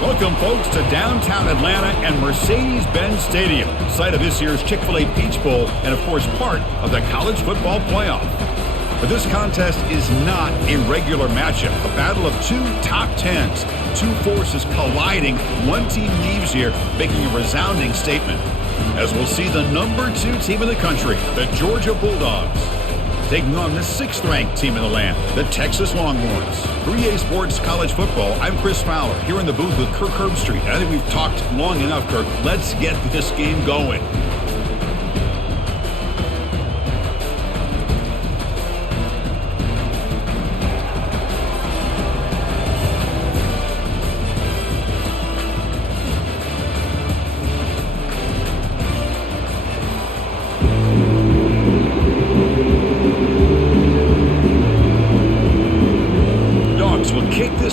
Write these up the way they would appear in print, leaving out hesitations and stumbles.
Welcome, folks, to downtown Atlanta and Mercedes-Benz Stadium, site of this year's Chick-fil-A Peach Bowl and, of course, part of the college football playoff. But this contest is not a regular matchup, a battle of two top tens, two forces colliding. One team leaves here making a resounding statement, as we'll see the number 2 team in the country, the Georgia Bulldogs, taking on the 6th-ranked team in the land, the Texas Longhorns. 3A Sports College Football, I'm Chris Fowler, here in the booth with Kirk Herbstreit. I think we've talked long enough, Kirk. Let's get this game going.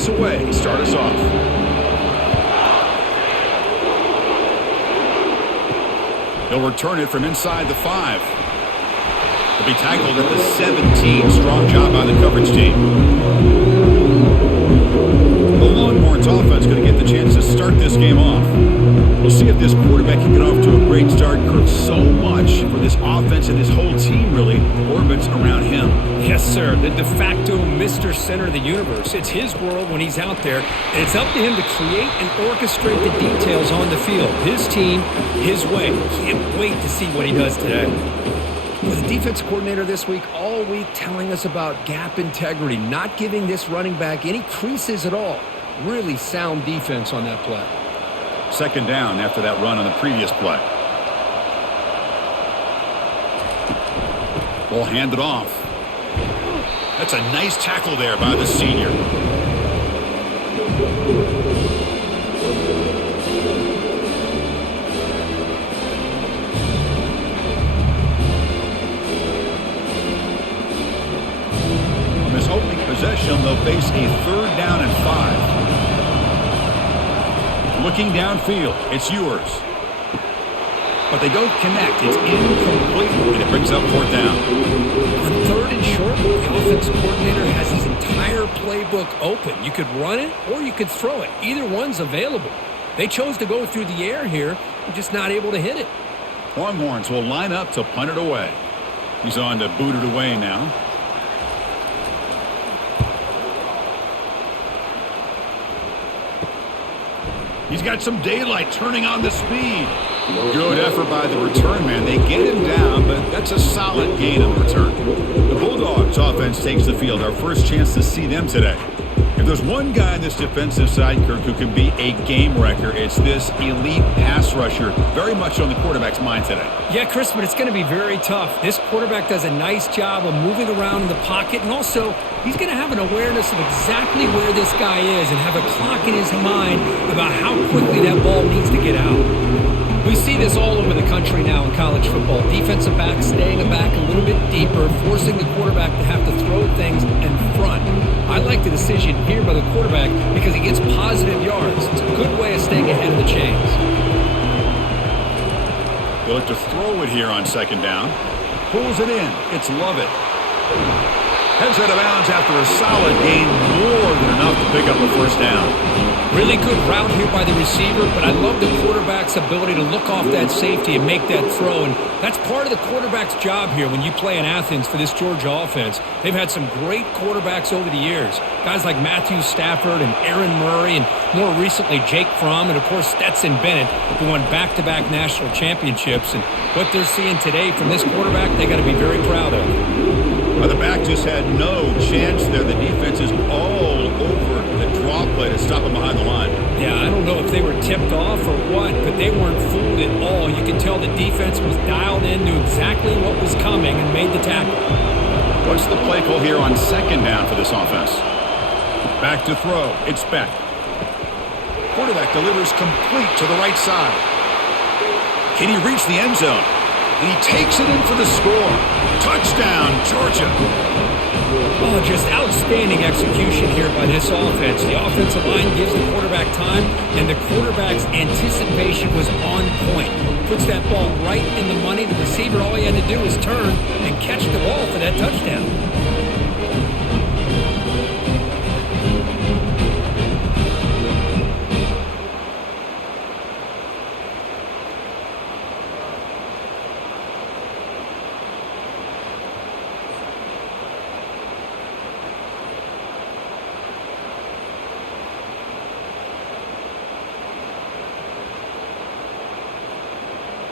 Away, start us off. He'll return it from inside the 5. He'll be tackled at the 17. Strong job by the coverage team. The Longhorns offense going to get the chance to start this game off. We'll see if this quarterback can get off to a great start. Kirk, so much for this offense and this whole team really orbits around him. Yes, sir. The de facto Mr. Center of the universe. It's his world when he's out there, and it's up to him to create and orchestrate the details on the field. His team, his way. Can't wait to see what he does today. With the defense coordinator this week, all week telling us about gap integrity, not giving this running back any creases at all. Really sound defense on that play. 2nd down after that run on the previous play. Ball handed off. That's a nice tackle there by the senior. On this opening possession, they'll face a 3rd down and 5. Looking downfield, it's yours. But they don't connect. It's incomplete, and it brings up 4th down. On 3rd and short, the offensive coordinator has his entire playbook open. You could run it, or you could throw it. Either one's available. They chose to go through the air here, and just not able to hit it. Longhorns will line up to punt it away. He's on to boot it away now. He's got some daylight, turning on the speed. Good effort by the return man. They get him down, but that's a solid gain on the return. The Bulldogs offense takes the field. Our first chance to see them today. If there's one guy on this defensive side, Kirk, who can be a game wrecker, it's this elite pass rusher. Very much on the quarterback's mind today. Yeah, Chris, but it's going to be very tough. This quarterback does a nice job of moving around in the pocket, and also he's going to have an awareness of exactly where this guy is and have a clock in his mind about how quickly that ball needs to get out. We see this all over the country now in college football. Defensive backs staying back a little bit deeper, forcing the quarterback to have to throw things in front. I like the decision here by the quarterback because he gets positive yards. It's a good way of staying ahead of the chains. They'll look to throw it here on 2nd down. Pulls it in. It's Lovett. Heads out of bounds after a solid gain, more than enough to pick up a 1st down. Really good route here by the receiver, but I love the quarterback's ability to look off that safety and make that throw, and that's part of the quarterback's job here when you play in Athens for this Georgia offense. They've had some great quarterbacks over the years, guys like Matthew Stafford and Aaron Murray, and more recently Jake Fromm, and of course Stetson Bennett, who won back-to-back national championships. And what they're seeing today from this quarterback, they got to be very proud of. Well, the back just had no chance there. The defense is all over the draw play to stop him behind the line. Yeah, I don't know if they were tipped off or what, but they weren't fooled at all. You can tell the defense was dialed in, knew exactly what was coming, and made the tackle. What's the play call here on 2nd down for this offense? Back to throw. It's Beck. Quarterback delivers complete to the right side. Can he reach the end zone? And he takes it in for the score. Touchdown, Georgia. Oh, just outstanding execution here by this offense. The offensive line gives the quarterback time, and the quarterback's anticipation was on point. Puts that ball right in the money. The receiver, all he had to do was turn and catch the ball for that touchdown.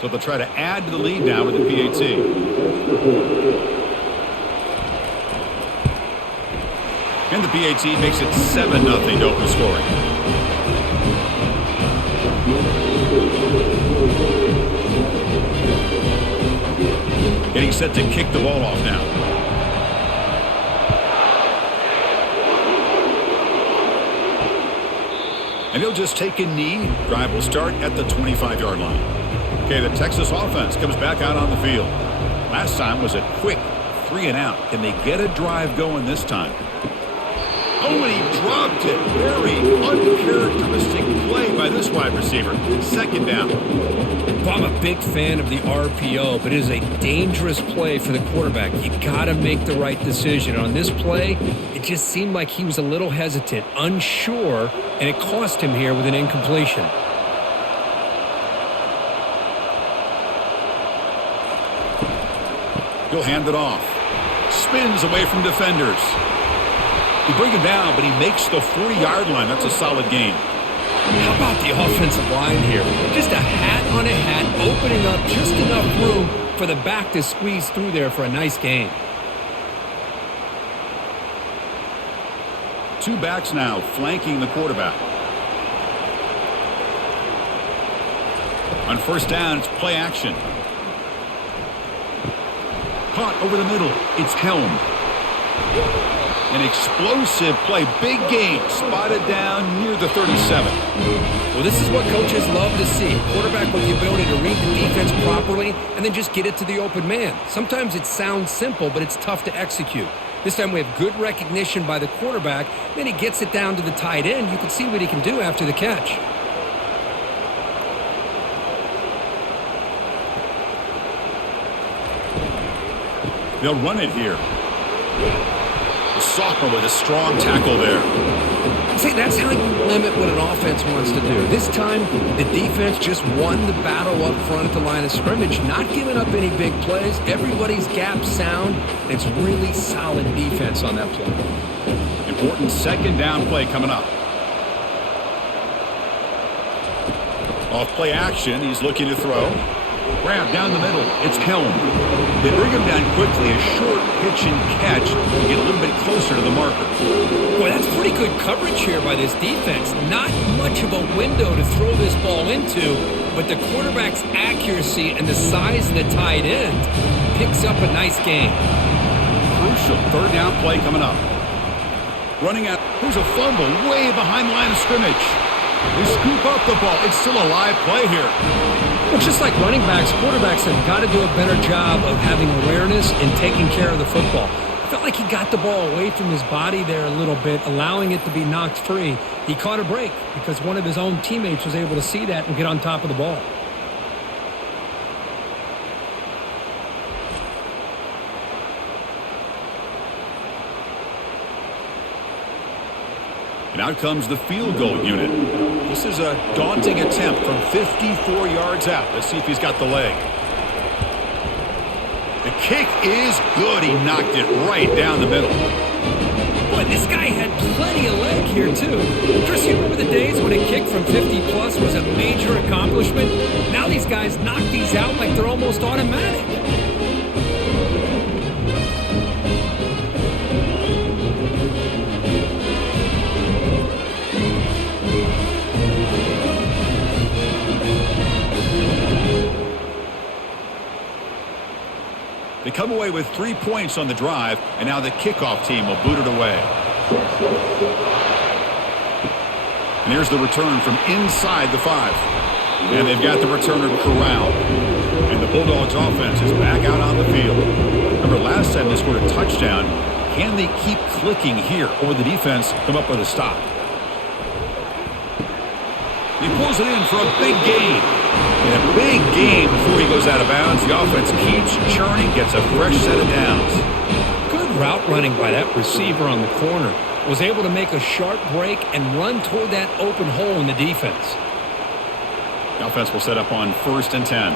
So they'll try to add to the lead now with the PAT. And the PAT makes it 7-0 to open scoring. Getting set to kick the ball off now. And he'll just take a knee. Drive will start at the 25-yard line. Okay, the Texas offense comes back out on the field. Last time was a quick 3-and-out. Can they get a drive going this time? Oh, and he dropped it. Very uncharacteristic play by this wide receiver. Second down. Well, I'm a big fan of the RPO, but it is a dangerous play for the quarterback. You got to make the right decision. On this play, it just seemed like he was a little hesitant, unsure, and it cost him here with an incompletion. He'll hand it off. Spins away from defenders. He brings him down, but he makes the 40-yard line. That's a solid gain. How about the offensive line here? Just a hat on a hat, opening up just enough room for the back to squeeze through there for a nice gain. Two backs now flanking the quarterback. On first down, it's play action. Caught over the middle. It's Helm. An explosive play. Big gain. Spotted down near the 37. Well, this is what coaches love to see. Quarterback with the ability to read the defense properly and then just get it to the open man. Sometimes it sounds simple, but it's tough to execute. This time we have good recognition by the quarterback. Then he gets it down to the tight end. You can see what he can do after the catch. They'll run it here. The sophomore with a strong tackle there. See, that's how you limit what an offense wants to do. This time, the defense just won the battle up front at the line of scrimmage, not giving up any big plays. Everybody's gap sound. It's really solid defense on that play. Important second down play coming up. Off play action, he's looking to throw. Grab down the middle. It's Helm. They bring him down quickly. A short pitch and catch to get a little bit closer to the marker. Boy, that's pretty good coverage here by this defense. Not much of a window to throw this ball into, but the quarterback's accuracy and the size of the tight end picks up a nice gain. Crucial third down play coming up. Running out. There's a fumble way behind the line of scrimmage. They scoop up the ball. It's still a live play here. Well, just like running backs, quarterbacks have got to do a better job of having awareness and taking care of the football. Felt like he got the ball away from his body there a little bit, allowing it to be knocked free. He caught a break because one of his own teammates was able to see that and get on top of the ball. And out comes the field goal unit. This is a daunting attempt from 54 yards out. Let's see if he's got the leg. The kick is good. He knocked it right down the middle. Boy, this guy had plenty of leg here, too. Chris, you remember the days when a kick from 50-plus was a major accomplishment? Now these guys knock these out like they're almost automatic. They come away with 3 points on the drive, and now the kickoff team will boot it away. And here's the return from inside the 5. And they've got the returner corralled. And the Bulldogs offense is back out on the field. Remember, last time they scored a touchdown. Can they keep clicking here, or will the defense come up with a stop? He pulls it in for a big gain. And a big gain before he goes out of bounds. The offense keeps churning, gets a fresh set of downs. Good route running by that receiver on the corner. Was able to make a sharp break and run toward that open hole in the defense. The offense will set up on 1st and 10.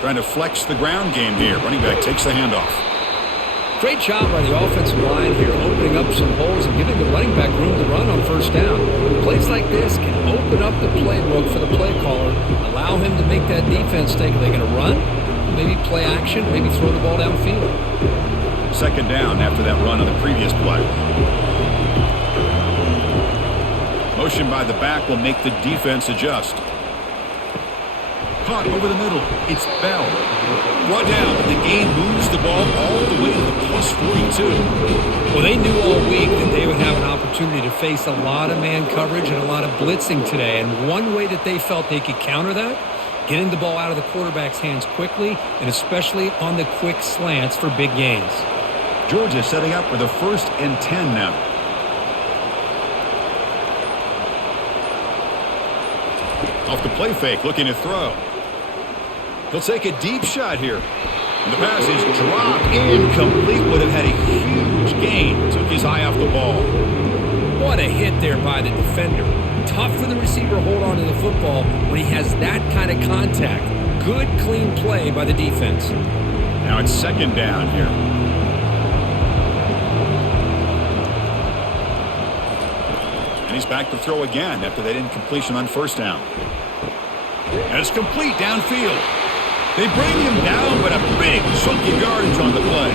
Trying to flex the ground game here. Running back takes the handoff. Great job by the offensive line here, opening up some holes and giving the running back room to run on first down. Plays like this can open up the playbook for the play caller, allow him to make that defense think, are they going to run? Maybe play action, maybe throw the ball downfield. Second down after that run on the previous play. Motion by the back will make the defense adjust. Caught over the middle. It's Bell. Brought down, but the game moves the ball all the way to the plus 42. Well, they knew all week that they would have an opportunity to face a lot of man coverage and a lot of blitzing today. And one way that they felt they could counter that, getting the ball out of the quarterback's hands quickly, and especially on the quick slants for big gains. Georgia setting up for the 1st and 10 now. Off the play fake, looking to throw. He'll take a deep shot here. And the pass is dropped. Incomplete. Would have had a huge gain. Took his eye off the ball. What a hit there by the defender. Tough for the receiver to hold on to the football when he has that kind of contact. Good, clean play by the defense. Now it's second down here. And he's back to throw again after that incompletion on first down. And it's complete downfield. They bring him down, but a big chunk of yardage on the play.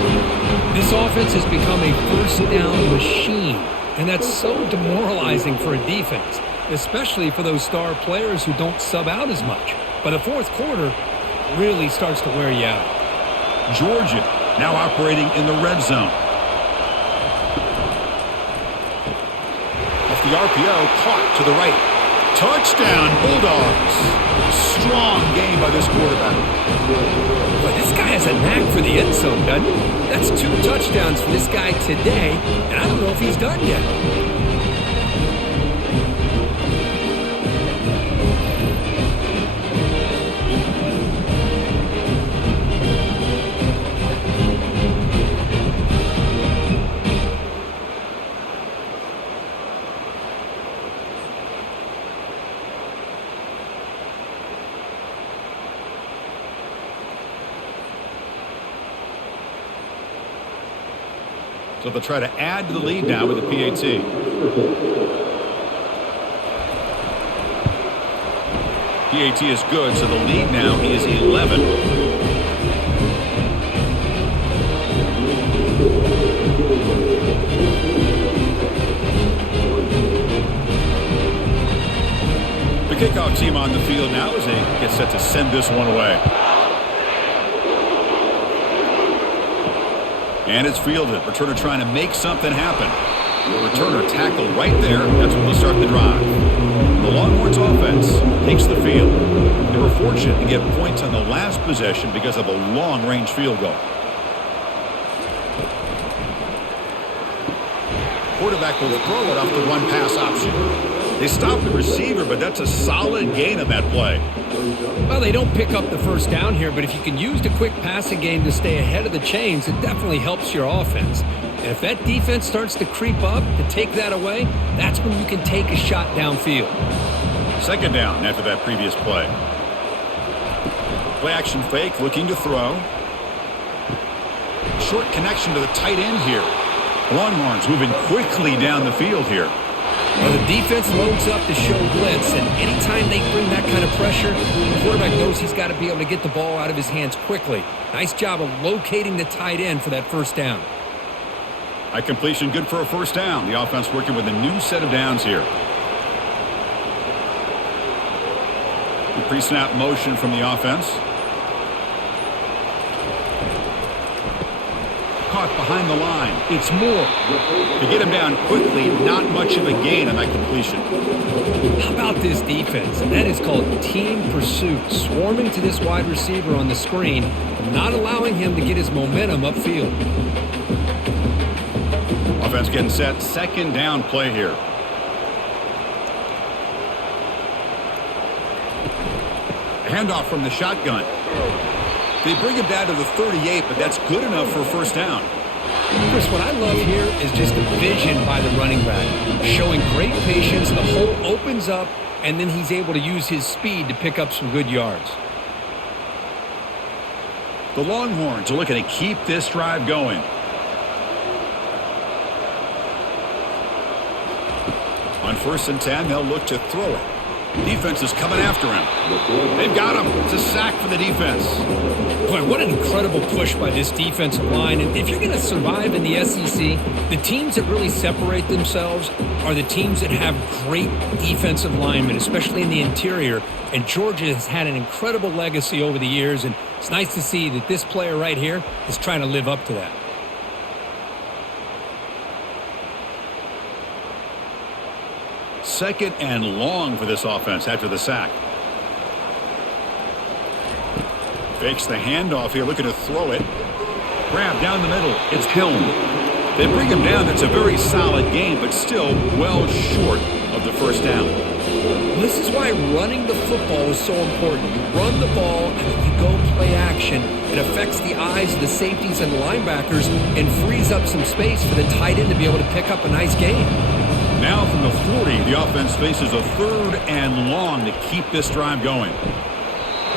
This offense has become a first down machine, and that's so demoralizing for a defense, especially for those star players who don't sub out as much. But a fourth quarter really starts to wear you out. Georgia now operating in the red zone. Off the RPO, caught to the right. Touchdown, Bulldogs. Strong game by this quarterback. But this guy has a knack for the end zone, doesn't he? That's 2 touchdowns for this guy today, and I don't know if he's done yet. So they'll try to add to the lead now with the PAT. PAT is good, so the lead now is 11. The kickoff team on the field now as they get set to send this one away. And it's fielded. Returner trying to make something happen. Returner tackled right there. That's when they'll start the drive. The Longhorns offense takes the field. They were fortunate to get points on the last possession because of a long-range field goal. Quarterback will throw it off the run-pass option. They stop the receiver, but that's a solid gain on that play. Well, they don't pick up the first down here, but if you can use the quick passing game to stay ahead of the chains, it definitely helps your offense. And if that defense starts to creep up to take that away, that's when you can take a shot downfield. Second down after that previous play. Play action fake, looking to throw. Short connection to the tight end here. Longhorns moving quickly down the field here. Well, the defense loads up to show blitz, and anytime they bring that kind of pressure, the quarterback knows he's got to be able to get the ball out of his hands quickly. Nice job of locating the tight end for that first down. A completion good for a first down. The offense working with a new set of downs here. The pre-snap motion from the offense. Caught behind the line. It's Moore. To get him down quickly, not much of a gain on that completion. How about this defense? That is called team pursuit. Swarming to this wide receiver on the screen, not allowing him to get his momentum upfield. Offense getting set. Second down play here. A handoff from the shotgun. They bring him down to the 38, but that's good enough for a first down. Chris, what I love here is just the vision by the running back. Showing great patience, the hole opens up, and then he's able to use his speed to pick up some good yards. The Longhorns are looking to keep this drive going. On 1st and 10, they'll look to throw it. Defense is coming after him. They've got him. It's a sack for the defense. Boy, what an incredible push by this defensive line. And if you're going to survive in the SEC, the teams that really separate themselves are the teams that have great defensive linemen, especially in the interior. And Georgia has had an incredible legacy over the years, and it's nice to see that this player right here is trying to live up to that. Second and long for this offense after the sack. Fakes the handoff here, looking to throw it. Grab down the middle. It's Helm. They bring him down. That's a very solid game, but still well short of the first down. This is why running the football is so important. You run the ball and then you go play action. It affects the eyes of the safeties and the linebackers and frees up some space for the tight end to be able to pick up a nice gain. Now from the 40, the offense faces a 3rd and long to keep this drive going.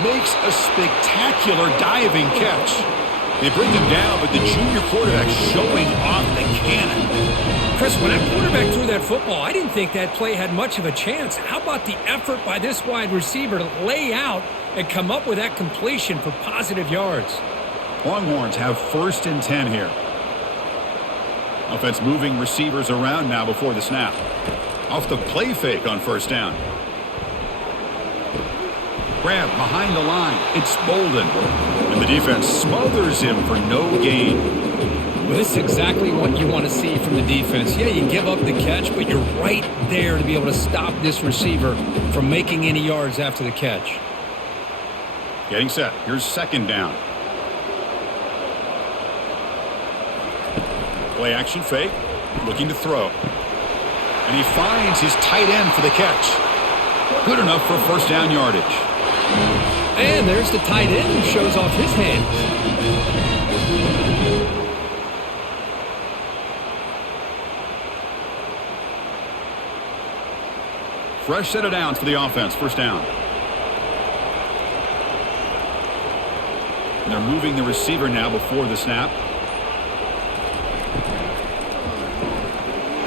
Makes a spectacular diving catch. They bring him down, but the junior quarterback showing off the cannon. Chris, when that quarterback threw that football, I didn't think that play had much of a chance. How about the effort by this wide receiver to lay out and come up with that completion for positive yards? Longhorns have 1st and 10 here. Offense moving receivers around now before the snap. Off the play fake on 1st down. Grab behind the line. It's Bolden. And the defense smothers him for no gain. Well, this is exactly what you want to see from the defense. Yeah, you give up the catch, but you're right there to be able to stop this receiver from making any yards after the catch. Getting set. Here's 2nd down. Play action fake, looking to throw. And he finds his tight end for the catch. Good enough for 1st down yardage. And there's the tight end who shows off his hands. Fresh set of downs for the offense, 1st down. And they're moving the receiver now before the snap.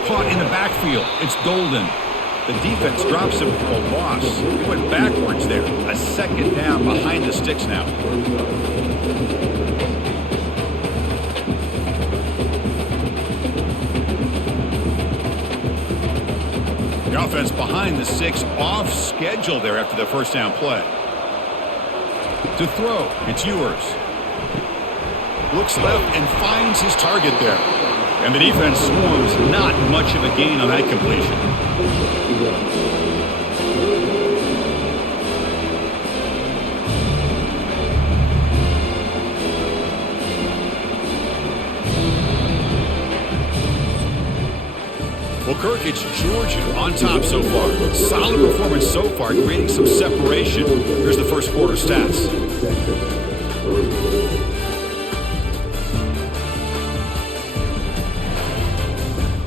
Caught in the backfield. It's Golden. The defense drops him for a loss. He went backwards there. A 2nd down behind the sticks now. The offense behind the 6, off schedule there after the 1st down play. To throw, it's Ewers. Looks left and finds his target there. And the defense swarms, not much of a gain on that completion. Well, Kirk, it's Georgia on top so far. Solid performance so far, creating some separation. Here's the 1st quarter stats.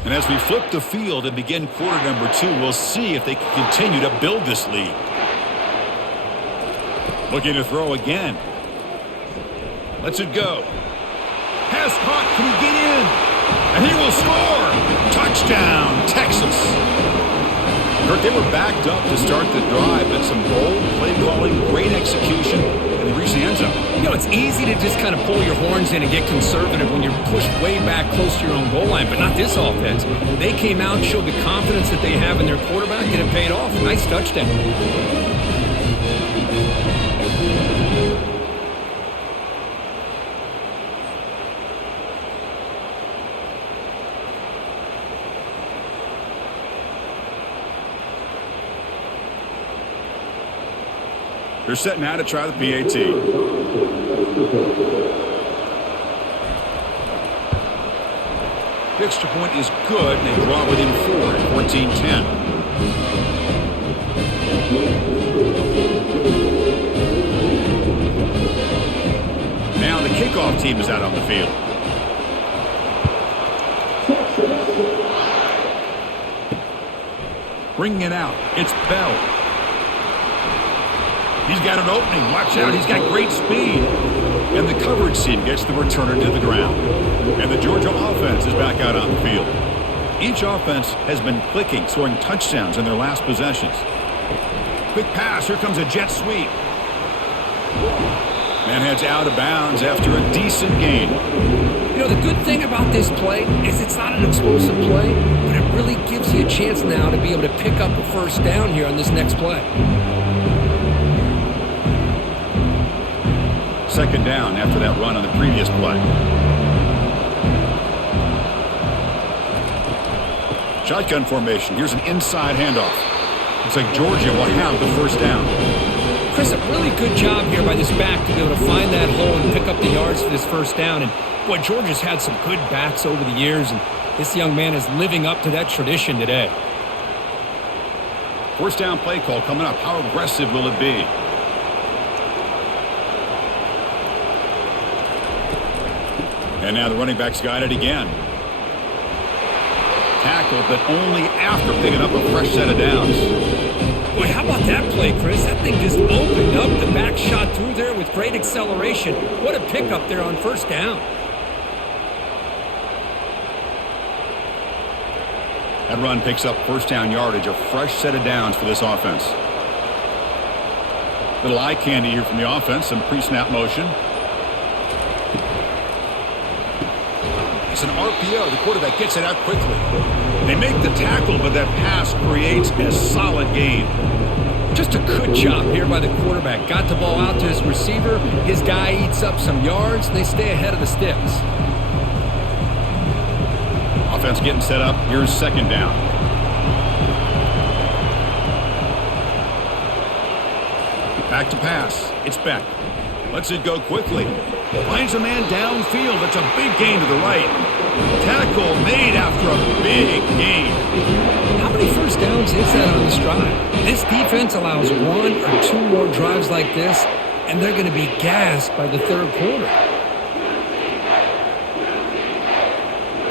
And as we flip the field and begin quarter number 2, we'll see if they can continue to build this lead. Looking to throw again. Lets it go. Pass caught. Can he get in? And he will score. Touchdown, Texas. Kirk, they were backed up to start the drive, but some bold play calling, great execution, and they reached the end zone. You know, it's easy to just kind of pull your horns in and get conservative when you're pushed way back close to your own goal line, but not this offense. They came out and showed the confidence that they have in their quarterback, and it paid off. Nice touchdown. They're set now to try the PAT. Extra point is good, and they draw within 4 at 14-10. Now the kickoff team is out on the field. Bringing it out, it's Bell. He's got an opening. Watch out. He's got great speed. And the coverage team gets the returner to the ground. And the Georgia offense is back out on the field. Each offense has been clicking, scoring touchdowns in their last possessions. Quick pass. Here comes a jet sweep. And heads out of bounds after a decent gain. You know, the good thing about this play is it's not an explosive play, but it really gives you a chance now to be able to pick up a first down here on this next play. Second down after that run on the previous play. Shotgun formation. Here's an inside handoff. Looks like Georgia will have the first down. Chris, a really good job here by this back to be able to find that hole and pick up the yards for this first down. And, boy, Georgia's had some good backs over the years, and this young man is living up to that tradition today. First down play call coming up. How aggressive will it be? And now the running back's got it again. Tackle, but only after picking up a fresh set of downs. Boy, how about that play, Chris? That thing just opened up. The back shot through there with great acceleration. What a pickup there on first down. That run picks up first down yardage, a fresh set of downs for this offense. Little eye candy here from the offense, some pre-snap motion. It's an RPO. The quarterback gets it out quickly. They make the tackle, but that pass creates a solid gain. Just a good job here by the quarterback. Got the ball out to his receiver. His guy eats up some yards. They stay ahead of the sticks. Offense getting set up. Here's second down. Back to pass. It's Beck. Lets it go quickly. Finds a man downfield. It's a big gain to the right. Tackle made after a big gain. How many first downs is that on this drive? This defense allows one or two more drives like this, and they're going to be gassed by the third quarter.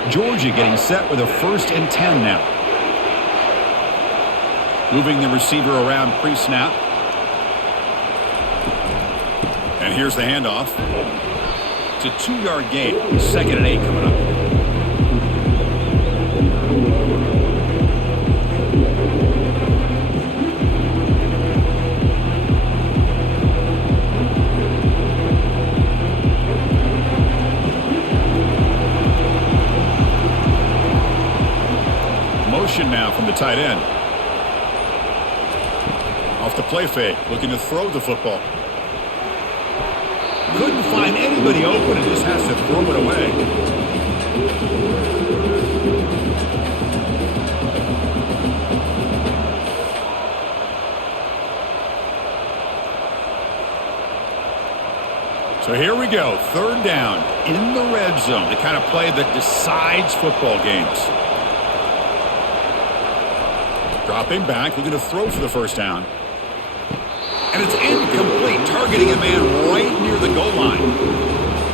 Georgia getting set with a 1st and 10 now. Moving the receiver around pre-snap. And here's the handoff. It's a 2-yard gain. 2nd and 8 coming up. Motion now from the tight end. Off the play fake, looking to throw the football. Couldn't find anybody open and just has to throw it away. So here we go, 3rd down in the red zone, the kind of play that decides football games. Dropping back, looking to throw for the first down. And it's incomplete, targeting a man right near the goal line.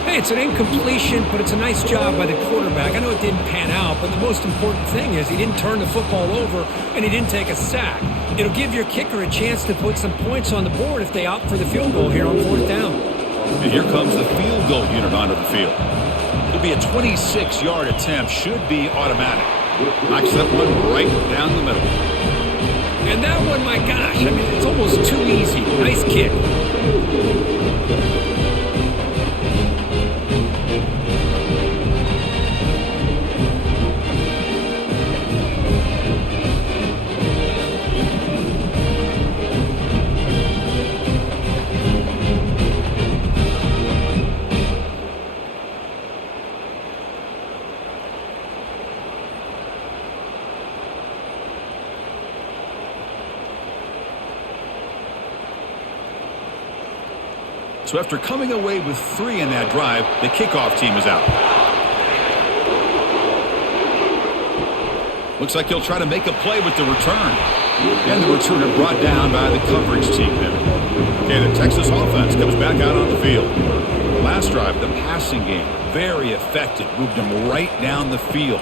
Hey, it's an incompletion, but it's a nice job by the quarterback. I know it didn't pan out, but the most important thing is he didn't turn the football over and he didn't take a sack. It'll give your kicker a chance to put some points on the board if they opt for the field goal here on 4th down. And here comes the field goal unit onto the field. It'll be a 26-yard attempt, should be automatic. Knocks that one right down the middle. And that one, my gosh, I mean, it's almost too easy. Nice kick. So after coming away with 3 in that drive, the kickoff team is out. Looks like he'll try to make a play with the return. And the returner brought down by the coverage team there. Okay, the Texas offense comes back out on the field. Last drive, the passing game, very effective. Moved them right down the field.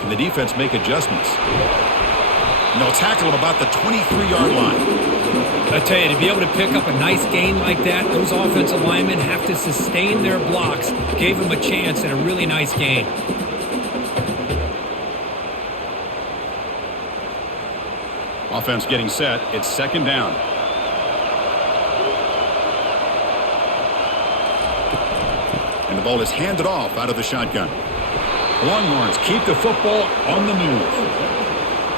Can the defense make adjustments? And they'll tackle him about the 23-yard line. I tell you, to be able to pick up a nice gain like that, those offensive linemen have to sustain their blocks. Gave them a chance and a really nice gain. Offense getting set. It's second down. And the ball is handed off out of the shotgun. Longhorns keep the football on the move.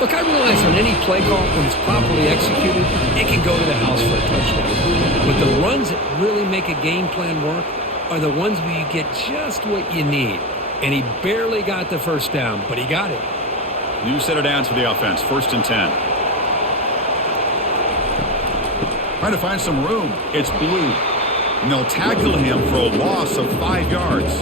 Look, I realize on any play call, when it's properly executed, it can go to the house for a touchdown. But the runs that really make a game plan work are the ones where you get just what you need. And he barely got the first down, but he got it. New set of downs for the offense. 1st and 10. Trying to find some room. It's Blue. And they'll tackle him for a loss of 5 yards.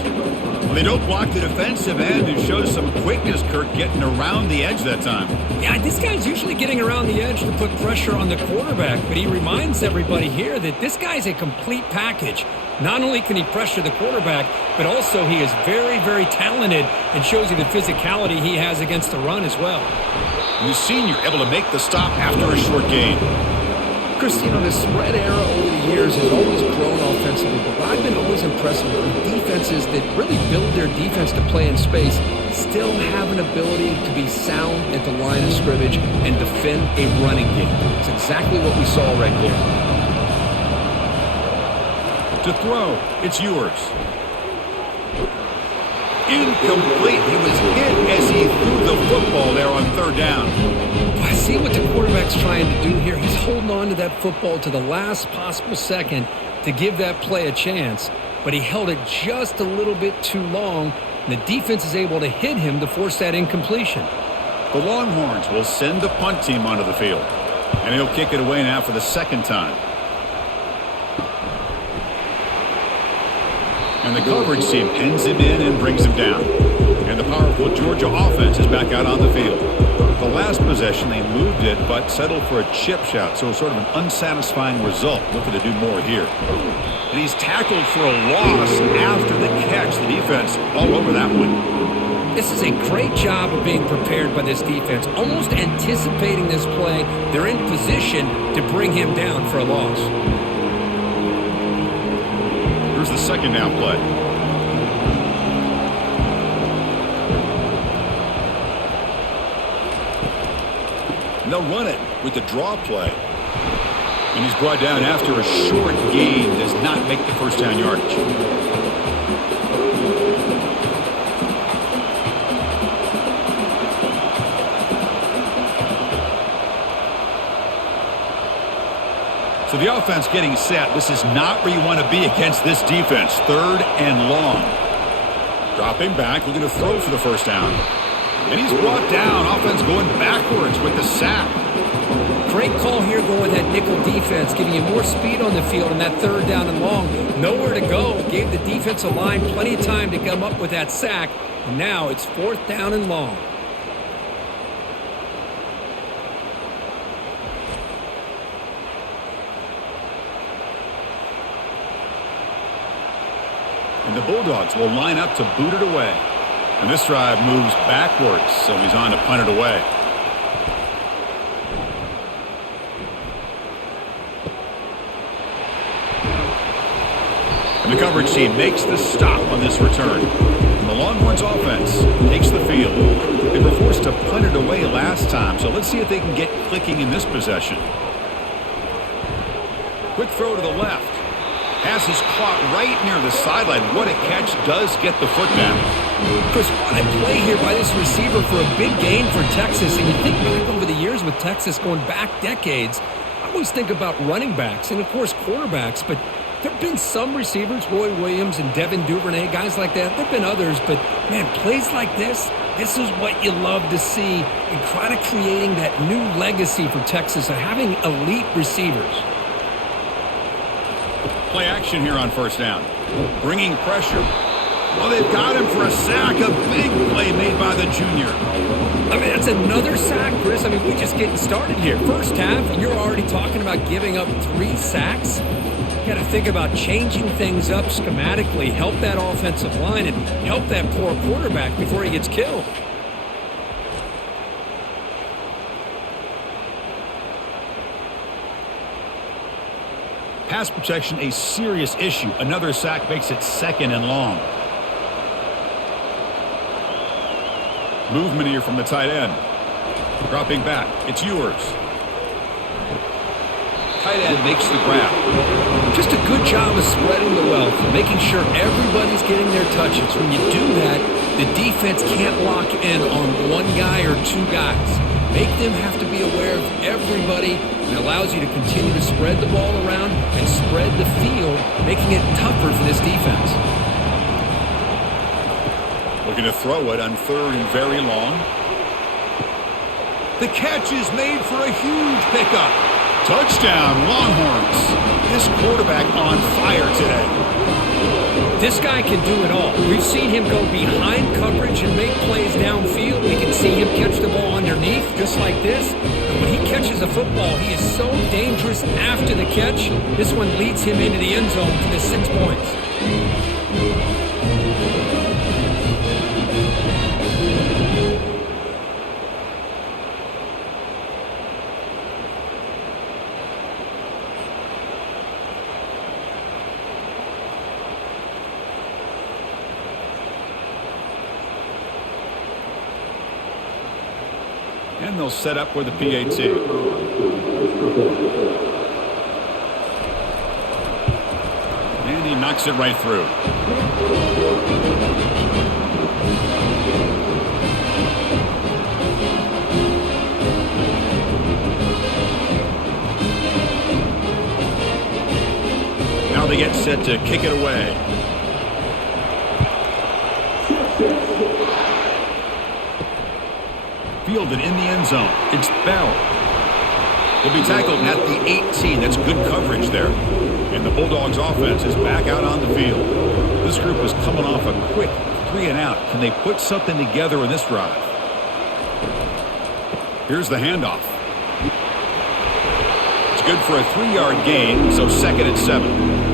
Well, they don't block the defensive end, who shows some quickness, Kirk, getting around the edge that time. Yeah, this guy's usually getting around the edge to put pressure on the quarterback, but he reminds everybody here that this guy's a complete package. Not only can he pressure the quarterback, but also he is very, very talented and shows you the physicality he has against the run as well. And the senior able to make the stop after a short gain. Chris, the spread era over the years has always grown offensively, but what I've been always impressed with are defenses that really build their defense to play in space, still have an ability to be sound at the line of scrimmage and defend a running game. It's exactly what we saw right there. To throw, it's yours. Incomplete. He was hit as he threw the football there on 3rd down. I see what the quarterback's trying to do here. He's holding on to that football to the last possible second to give that play a chance, but he held it just a little bit too long, and the defense is able to hit him to force that incompletion. The Longhorns will send the punt team onto the field, and he'll kick it away now for the 2nd time. And the coverage team pins him in and brings him down. And the powerful Georgia offense is back out on the field. The last possession, they moved it, but settled for a chip shot, so sort of an unsatisfying result. Looking to do more here. And he's tackled for a loss after the catch. The defense all over that one. This is a great job of being prepared by this defense, almost anticipating this play. They're in position to bring him down for a loss. Here's the 2nd down play. And they'll run it with the draw play. And he's brought down after a short gain. Does not make the 1st down yardage. So the offense getting set. This is not where you want to be against this defense. 3rd and long. Dropping back, looking to throw for the 1st down. And he's brought down. Offense going backwards with the sack. Great call here going with that nickel defense, giving you more speed on the field in that 3rd down and long. Nowhere to go. Gave the defensive line plenty of time to come up with that sack. And now it's 4th down and long. And the Bulldogs will line up to boot it away. And this drive moves backwards, so he's on to punt it away. And the coverage team makes the stop on this return. And the Longhorns offense takes the field. They were forced to punt it away last time, so let's see if they can get clicking in this possession. Quick throw to the left. Pass is caught right near the sideline. What a catch. Does get the foot down. Chris, what a play here by this receiver for a big gain for Texas. And you think back over the years with Texas going back decades, I always think about running backs and, of course, quarterbacks. But there have been some receivers, Roy Williams and Devin Duvernay, guys like that. There have been others. But, man, plays like this is what you love to see in kind of creating that new legacy for Texas of having elite receivers. Play action here on 1st down. Bringing pressure. Well, they've got him for a sack. A big play made by the junior. I mean, that's another sack, Chris. I mean, we're just getting started here. First half, and you're already talking about giving up 3 sacks. You got to think about changing things up schematically, help that offensive line, and help that poor quarterback before he gets killed. Pass protection, a serious issue. Another sack makes it 2nd and long. Movement here from the tight end. Dropping back. It's yours. tight end makes the grab. Just a good job of spreading the wealth, making sure everybody's getting their touches. When you do that, the defense can't lock in on one guy or two guys. Make them have to be aware of everybody, and allows you to continue to spread the ball around and spread the field, making it tougher for this defense. Looking to throw it on 3rd and very long. The catch is made for a huge pickup. Touchdown, Longhorns. This quarterback on fire today. This guy can do it all. We've seen him go behind coverage and make plays downfield. We can see him catch the ball underneath, just like this. And when he catches a football, he is so dangerous after the catch. This one leads him into the end zone for the 6 points. And they'll set up with the PAT. And he knocks it right through. Now they get set to kick it away. Fielded in the end zone. It's Bell. He'll be tackled at the 18. That's good coverage there. And the Bulldogs offense is back out on the field. This group is coming off a quick 3 and out. Can they put something together in this drive? Here's the handoff. It's good for a 3-yard gain, so 2nd and 7.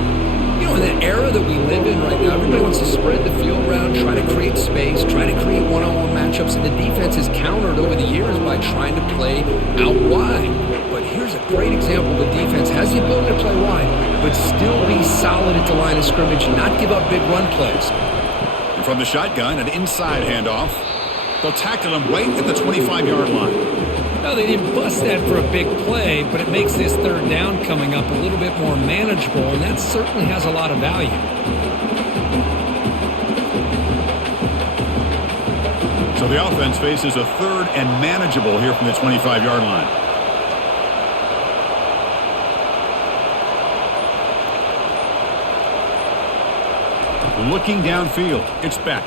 You know, in the era that we live in right now, everybody wants to spread the field around, try to create space, try to create one-on-one matchups, and the defense has countered over the years by trying to play out wide. But here's a great example. The defense has the ability to play wide, but still be solid at the line of scrimmage and not give up big run plays. And from the shotgun, an inside handoff. They'll tackle him right at the 25-yard line. No, they didn't bust that for a big play, but it makes this 3rd down coming up a little bit more manageable, and that certainly has a lot of value. So the offense faces a 3rd and manageable here from the 25-yard line. Looking downfield, it's back.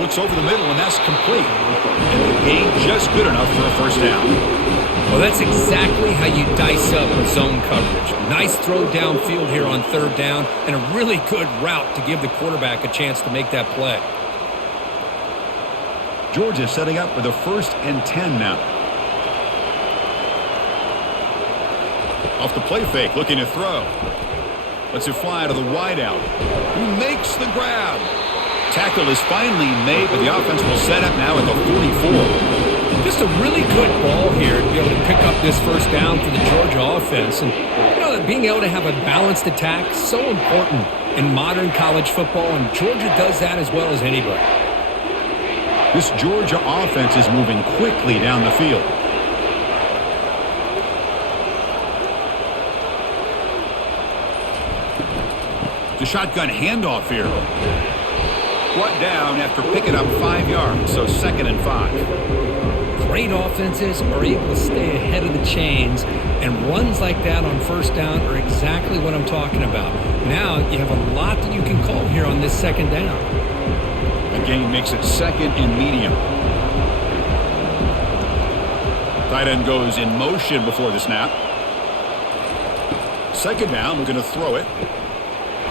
Looks over the middle, and that's complete. And the gain just good enough for a 1st down. Well, that's exactly how you dice up a zone coverage. Nice throw downfield here on 3rd down, and a really good route to give the quarterback a chance to make that play. Georgia setting up for the 1st and 10 now. Off the play fake, looking to throw. Lets it fly to the wideout. He makes the grab. Tackle is finally made, but the offense will set up now at the 44. Just a really good ball here to be able to pick up this 1st down for the Georgia offense. And, you know, being able to have a balanced attack is so important in modern college football, and Georgia does that as well as anybody. This Georgia offense is moving quickly down the field. The shotgun handoff here. Brought down after picking up 5 yards, so 2nd and 5. Great offenses are able to stay ahead of the chains, and runs like that on 1st down are exactly what I'm talking about. Now you have a lot that you can call here on this 2nd down. The gain makes it 2nd and medium. Tight end goes in motion before the snap. 2nd down, looking to throw it.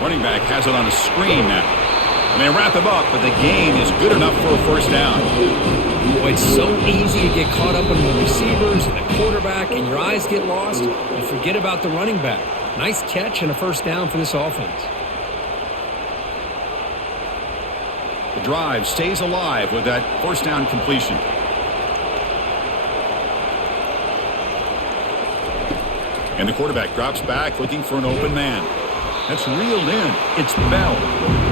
Running back has it on a screen now. And they wrap him up, but the gain is good enough for a 1st down. Boy, it's so easy to get caught up on the receivers and the quarterback, and your eyes get lost. You forget about the running back. Nice catch and a 1st down for this offense. The drive stays alive with that 1st down completion. And the quarterback drops back looking for an open man. That's reeled in. It's Bell.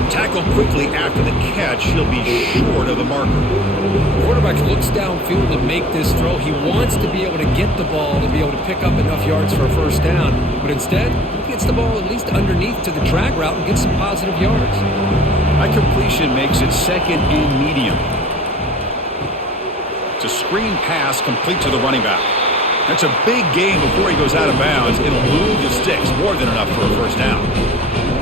Tackled quickly after the catch. He'll be short of the marker. The quarterback looks downfield to make this throw. He wants to be able to get the ball to be able to pick up enough yards for a first down. But instead, he gets the ball at least underneath to the drag route and gets some positive yards. That completion makes it second and medium. It's a screen pass complete to the running back. That's a big gain before he goes out of bounds. It'll move the sticks, more than enough for a first down.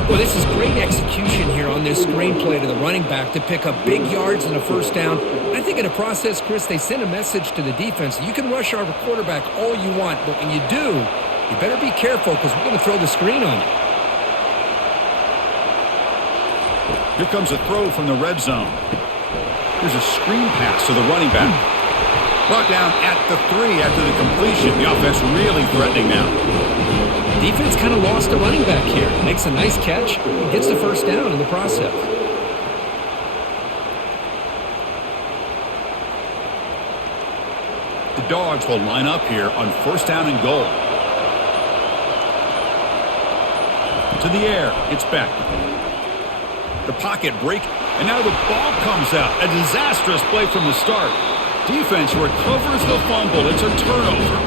Well, this is great execution here on this screen play to the running back to pick up big yards and a first down. I think in the process, Chris, they send a message to the defense. You can rush our quarterback all you want, but when you do, you better be careful because we're going to throw the screen on you. Here comes a throw from the red zone. Here's a screen pass to the running back. Brought down at the 3 after the completion. The offense really threatening now. Defense kind of lost a running back here. Makes a nice catch and gets the first down in the process. The Dogs will line up here on first down and goal. To the air. It's Beck. The pocket break. And now the ball comes out. A disastrous play from the start. Defense recovers the fumble. It's a turnover.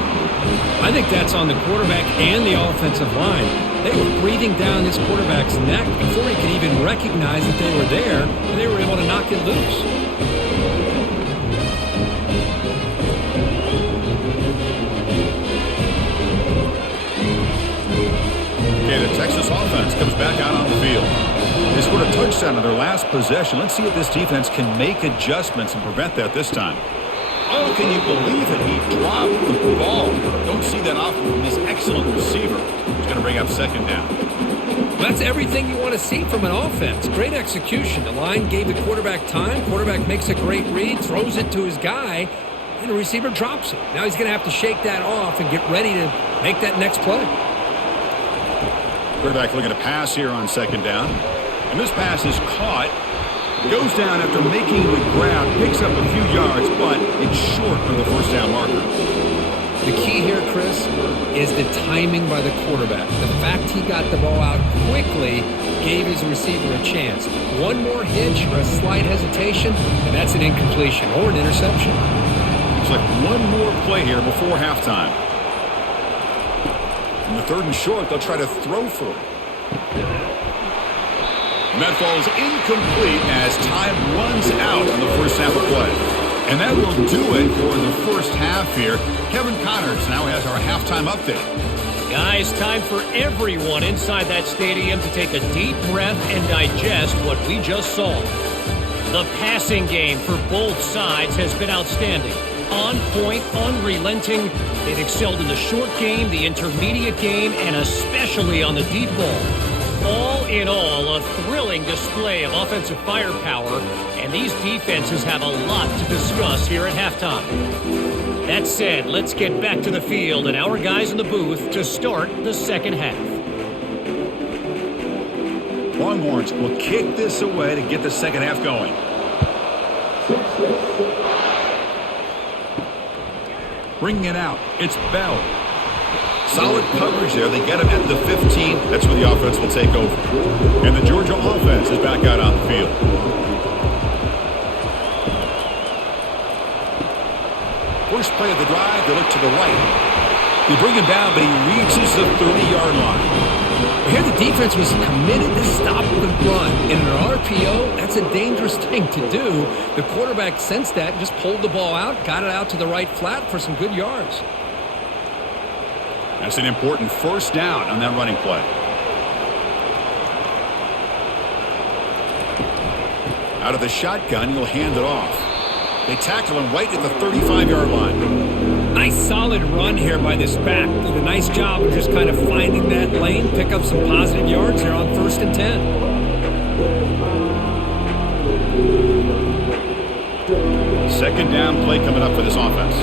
I think that's on the quarterback and the offensive line. They were breathing down this quarterback's neck before he could even recognize that they were there, and they were able to knock it loose. Okay, the Texas offense comes back out on the field. They scored a touchdown on their last possession. Let's see if this defense can make adjustments and prevent that this time. Oh, can you believe it? He dropped the ball. Don't see that often from this excellent receiver. He's going to bring up second down. That's everything you want to see from an offense. Great execution. The line gave the quarterback time. Quarterback makes a great read, throws it to his guy, and the receiver drops it. Now he's going to have to shake that off and get ready to make that next play. Quarterback looking to pass here on second down. And this pass is caught. Goes down after making the grab, picks up a few yards, but it's short of the first down marker. The key here, Chris, is the timing by the quarterback. The fact he got the ball out quickly gave his receiver a chance. One more hitch or a slight hesitation, and that's an incompletion or an interception. Looks like one more play here before halftime. In the third and short, they'll try to throw for it. And that falls incomplete as time runs out on the first half of play. And that will do it for the first half here. Kevin Connors now has our halftime update. Guys, time for everyone inside that stadium to take a deep breath and digest what we just saw. The passing game for both sides has been outstanding. On point, unrelenting. They've excelled in the short game, the intermediate game, and especially on the deep ball. All in all, a thrilling display of offensive firepower, and these defenses have a lot to discuss here at halftime. That said, let's get back to the field and our guys in the booth to start the second half. Longhorns will kick this away to get the second half going. Bringing it out, it's Bell. Solid coverage there. They get him at the 15. That's where the offense will take over. And the Georgia offense is back out on the field. First play of the drive, they look to the right. They bring him down, but he reaches the 30-yard line. Here the defense was committed to stop the run. In an RPO, that's a dangerous thing to do. The quarterback sensed that and just pulled the ball out, got it out to the right flat for some good yards. That's an important first down on that running play. Out of the shotgun, he'll hand it off. They tackle him right at the 35-yard line. Nice solid run here by this back. Did a nice job of just kind of finding that lane, pick up some positive yards there on 1st and 10. Second down play coming up for this offense.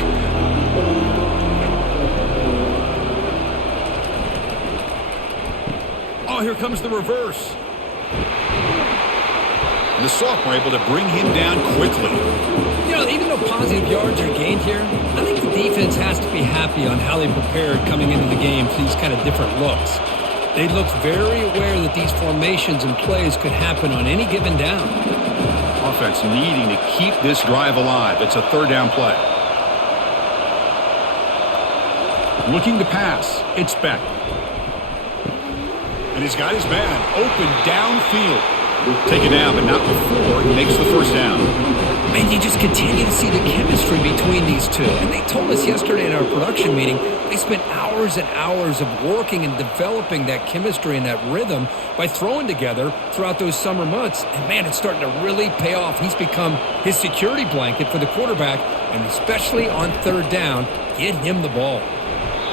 Oh, here comes the reverse. And the sophomore able to bring him down quickly. You know, even though positive yards are gained here, I think the defense has to be happy on how they prepared coming into the game for these kind of different looks. They looked very aware that these formations and plays could happen on any given down. Offense needing to keep this drive alive. It's a third down play. Looking to pass. It's Beck. And he's got his man open downfield. Taken down, but not before he makes the first down. Man, you just continue to see the chemistry between these two. And they told us yesterday in our production meeting, they spent hours and hours of working and developing that chemistry and that rhythm by throwing together throughout those summer months. And man, it's starting to really pay off. He's become his security blanket for the quarterback, and especially on third down, get him the ball.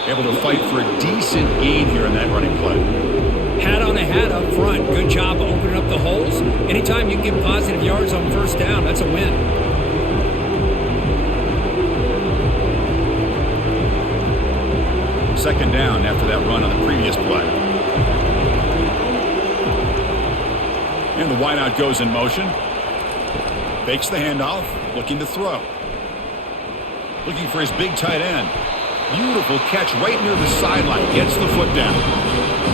Able to fight for a decent gain here in that running play. Hat on a hat up front. Good job of opening up the holes. Anytime you can get positive yards on first down, that's a win. Second down after that run on the previous play. And the wideout goes in motion. Fakes the handoff. Looking to throw. Looking for his big tight end. Beautiful catch right near the sideline. Gets the foot down.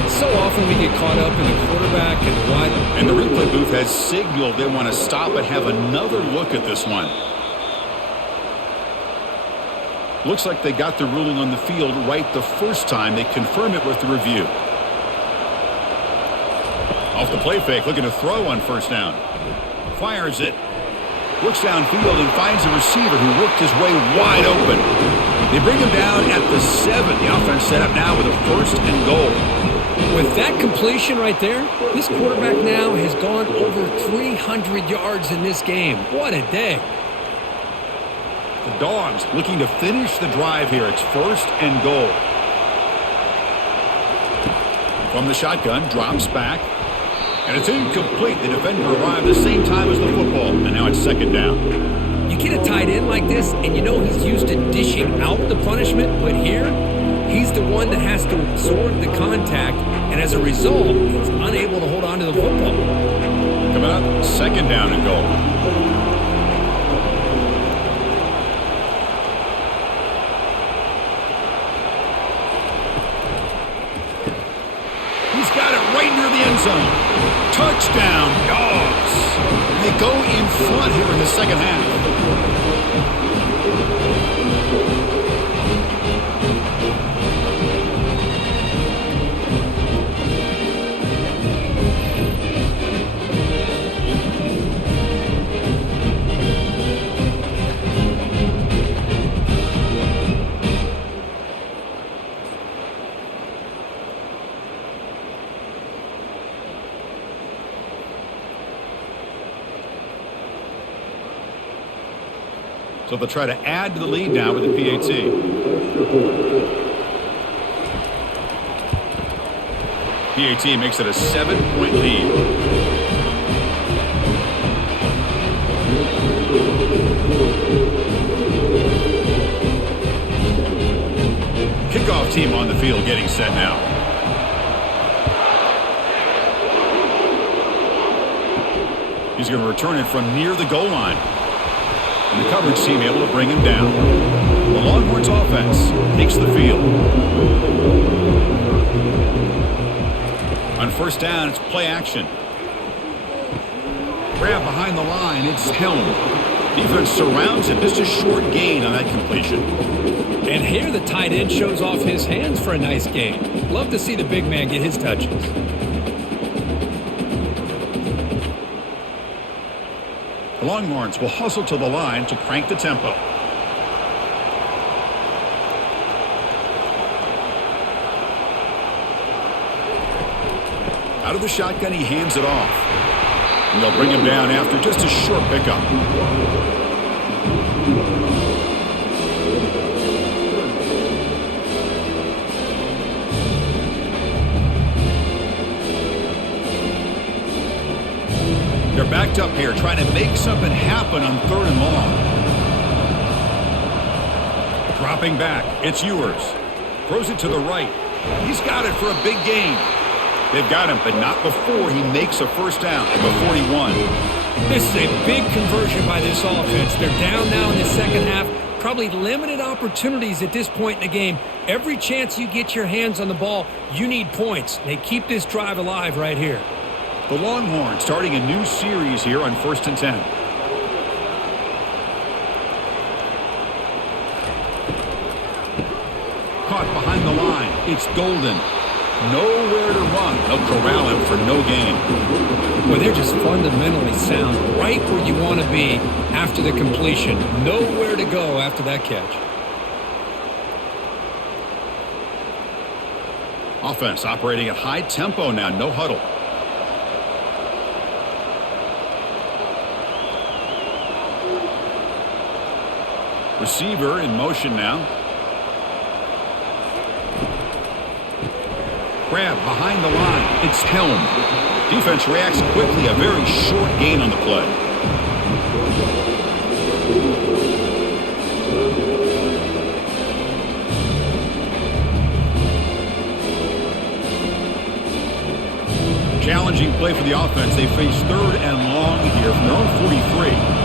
So often we get caught up in the quarterback and the wide. And the replay booth has signaled they want to stop and have another look at this one. Looks like they got the ruling on the field right the first time. They confirm it with the review. Off the play fake, looking to throw on first down. Fires it. Looks downfield and finds a receiver who worked his way wide open. They bring him down at the 7. The offense set up now with a first and goal. With that completion right there, this quarterback now has gone over 300 yards in this game. What a day. The Dogs looking to finish the drive here. It's first and goal. From the shotgun, drops back. And it's incomplete. The defender arrived the same time as the football. And now it's second down. You get a tight end like this, and you know he's used to dishing out the punishment. But here, he's the one that has to absorb the contact. And as a result, he's unable to hold on to the football. Coming up, second down and goal. He's got it right near the end zone. Touchdown, Dogs. And they go in front here in the second half. So they'll try to add to the lead now with the PAT. PAT makes it a 7-point lead. Kickoff team on the field getting set now. He's going to return it from near the goal line. And the coverage team able to bring him down. The Longhorns offense takes the field. On first down, it's play action. Grab behind the line, it's Helm. Defense surrounds him, just a short gain on that completion. And here the tight end shows off his hands for a nice gain. Love to see the big man get his touches. The Longhorns will hustle to the line to crank the tempo. Out of the shotgun, he hands it off. And they'll bring him down after just a short pickup. They're backed up here, trying to make something happen on third and long. Dropping back, it's Ewers. Throws it to the right. He's got it for a big gain. They've got him, but not before he makes a first down at the 41. This is a big conversion by this offense. They're down now in the second half. Probably limited opportunities at this point in the game. Every chance you get your hands on the ball, you need points. They keep this drive alive right here. The Longhorns starting a new series here on 1st and 10. Caught behind the line. It's Golden. Nowhere to run. They'll corral him for no gain. Well, they're just fundamentally sound, right where you want to be after the completion. Nowhere to go after that catch. Offense operating at high tempo now. No huddle. Receiver in motion now. Grab behind the line. It's Helm. Defense reacts quickly. A very short gain on the play. Challenging play for the offense. They face 3rd and long here from their own 43.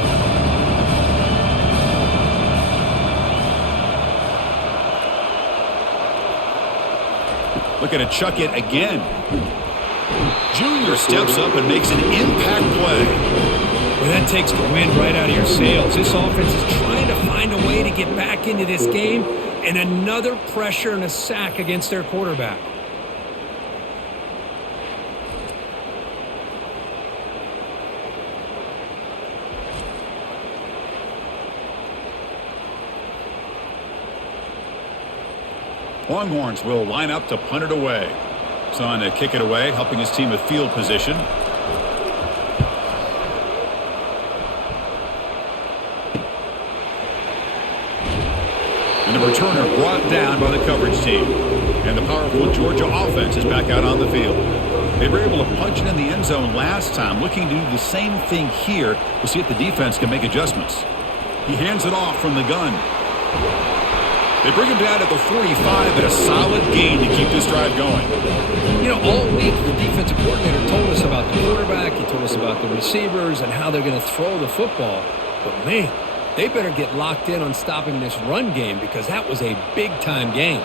Looking to chuck it again. Junior steps up and makes an impact play. Well, that takes the wind right out of your sails. This offense is trying to find a way to get back into this game, and another pressure and a sack against their quarterback. Longhorns will line up to punt it away. Son to kick it away, helping his team with field position. And the returner brought down by the coverage team. And the powerful Georgia offense is back out on the field. They were able to punch it in the end zone last time, looking to do the same thing here to see if the defense can make adjustments. He hands it off from the gun. They bring him down at the 45, but a solid gain to keep this drive going. You know, all week the defensive coordinator told us about the quarterback, he told us about the receivers and how they're going to throw the football. But man, they better get locked in on stopping this run game because that was a big-time game.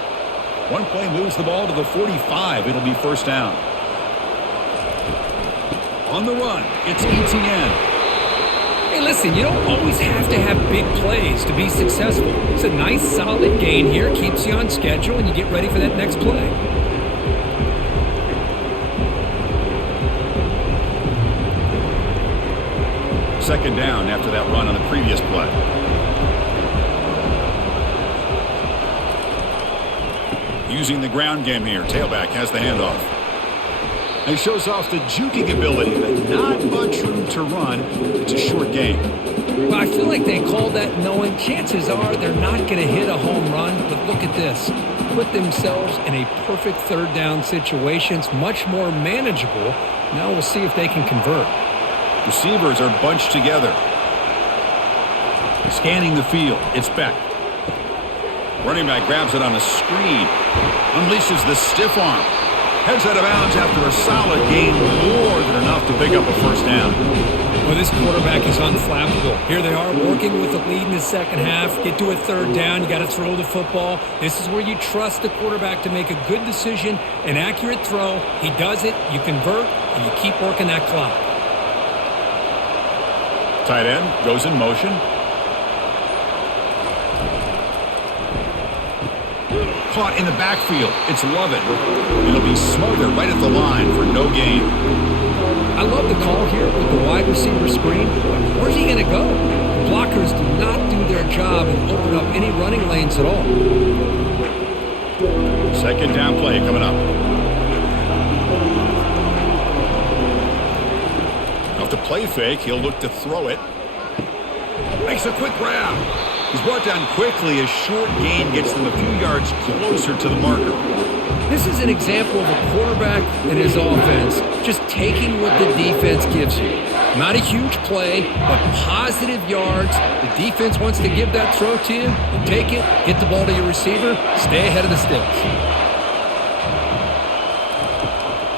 One play moves the ball to the 45. It'll be 1st down. On the run, it's ETN. Hey, listen, you don't always have to have big plays to be successful. It's a nice, solid gain here, keeps you on schedule, and you get ready for that next play. Second down after that run on the previous play. Using the ground game here. Tailback has the handoff. And shows off the juking ability, but not much room to run. It's a short game. Well, I feel like they called that knowing chances are they're not going to hit a home run, but look at this. Put themselves in a perfect 3rd down situation. It's much more manageable. Now we'll see if they can convert. Receivers are bunched together. Scanning the field. It's Beck. Running back grabs it on a screen. Unleashes the stiff arm. Heads out of bounds after a solid gain, more than enough to pick up a 1st down. Well, this quarterback is unflappable. Here they are working with the lead in the second half. Get to a 3rd down. You got to throw the football. This is where you trust the quarterback to make a good decision, an accurate throw. He does it, you convert, and you keep working that clock. Tight end goes in motion. Caught in the backfield. It's Lovett. It'll be smothered right at the line for no gain. I love the call here with the wide receiver screen. Where's he going to go? The blockers do not do their job and open up any running lanes at all. Second down play coming up. Off the play fake, he'll look to throw it. Makes a quick grab. He's brought down quickly. A short gain gets them a few yards closer to the marker. This is an example of a quarterback and his offense just taking what the defense gives you. Not a huge play, but positive yards. The defense wants to give that throw to you. You take it, get the ball to your receiver, stay ahead of the sticks.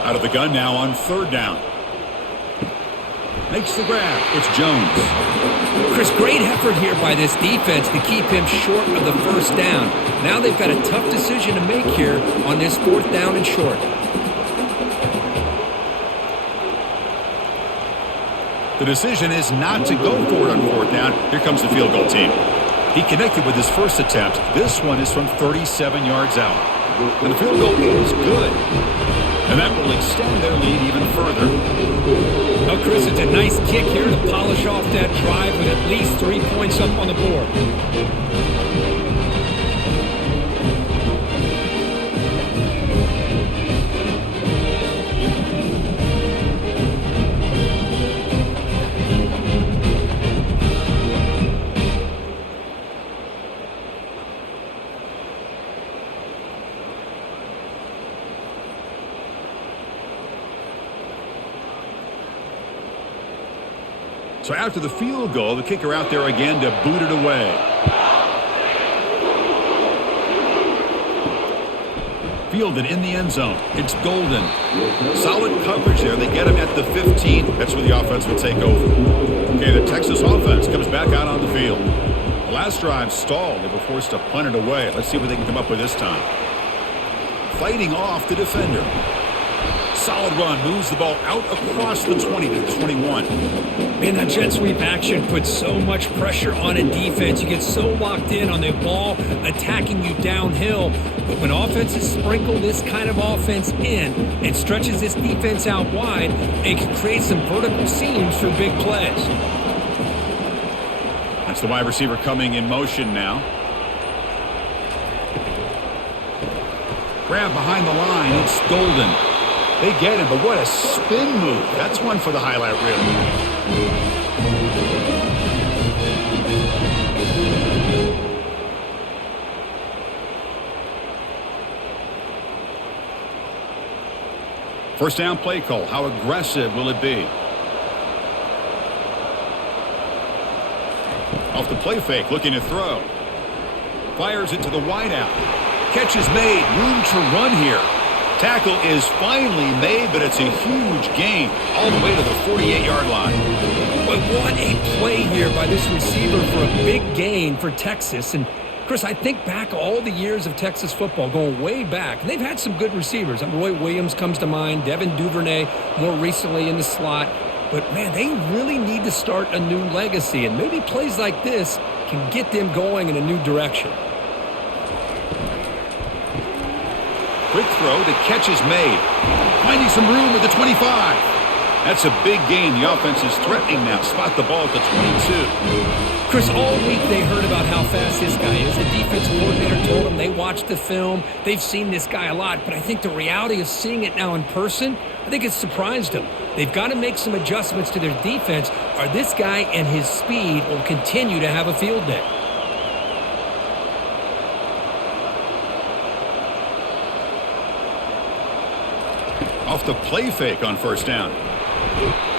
Out of the gun now on 3rd down. Makes the grab. It's Jones. Chris, great effort here by this defense to keep him short of the first down. Now they've got a tough decision to make here on this 4th down and short. The decision is not to go for it on 4th down. Here comes the field goal team. He connected with his first attempt. This one is from 37 yards out. And the field goal is good. And that will extend their lead even further. Well, Chris, it's a nice kick here to polish off that drive with at least 3 points up on the board. So after the field goal, the kicker out there again to boot it away. Fielded in the end zone. It's Golden. Solid coverage there. They get him at the 15. That's where the offense will take over. Okay, the Texas offense comes back out on the field. The last drive stalled. They were forced to punt it away. Let's see what they can come up with this time. Fighting off the defender. Solid run, moves the ball out across the 20 to the 21. Man, that jet sweep action puts so much pressure on a defense. You get so locked in on the ball attacking you downhill. But when offenses sprinkle this kind of offense in and stretches this defense out wide, it can create some vertical seams for big plays. That's the wide receiver coming in motion now. Grab behind the line. It's Golden. They get him, but what a spin move. That's one for the highlight reel. First down play call. How aggressive will it be? Off the play fake, looking to throw. Fires it to the wideout. Catch is made. Room to run here. Tackle is finally made, but it's a huge gain all the way to the 48-yard line. But what a play here by this receiver for a big gain for Texas. And, Chris, I think back all the years of Texas football, going way back, and they've had some good receivers. Roy Williams comes to mind, Devin Duvernay more recently in the slot. But, man, they really need to start a new legacy, and maybe plays like this can get them going in a new direction. Quick throw, the catch is made. Finding some room at the 25. That's a big gain. The offense is threatening now. Spot the ball at the 22. Chris, all week they heard about how fast this guy is. The defense coordinator told them they watched the film. They've seen this guy a lot. But I think the reality of seeing it now in person, I think it's surprised them. They've got to make some adjustments to their defense, or this guy and his speed will continue to have a field day. Off the play fake on first down.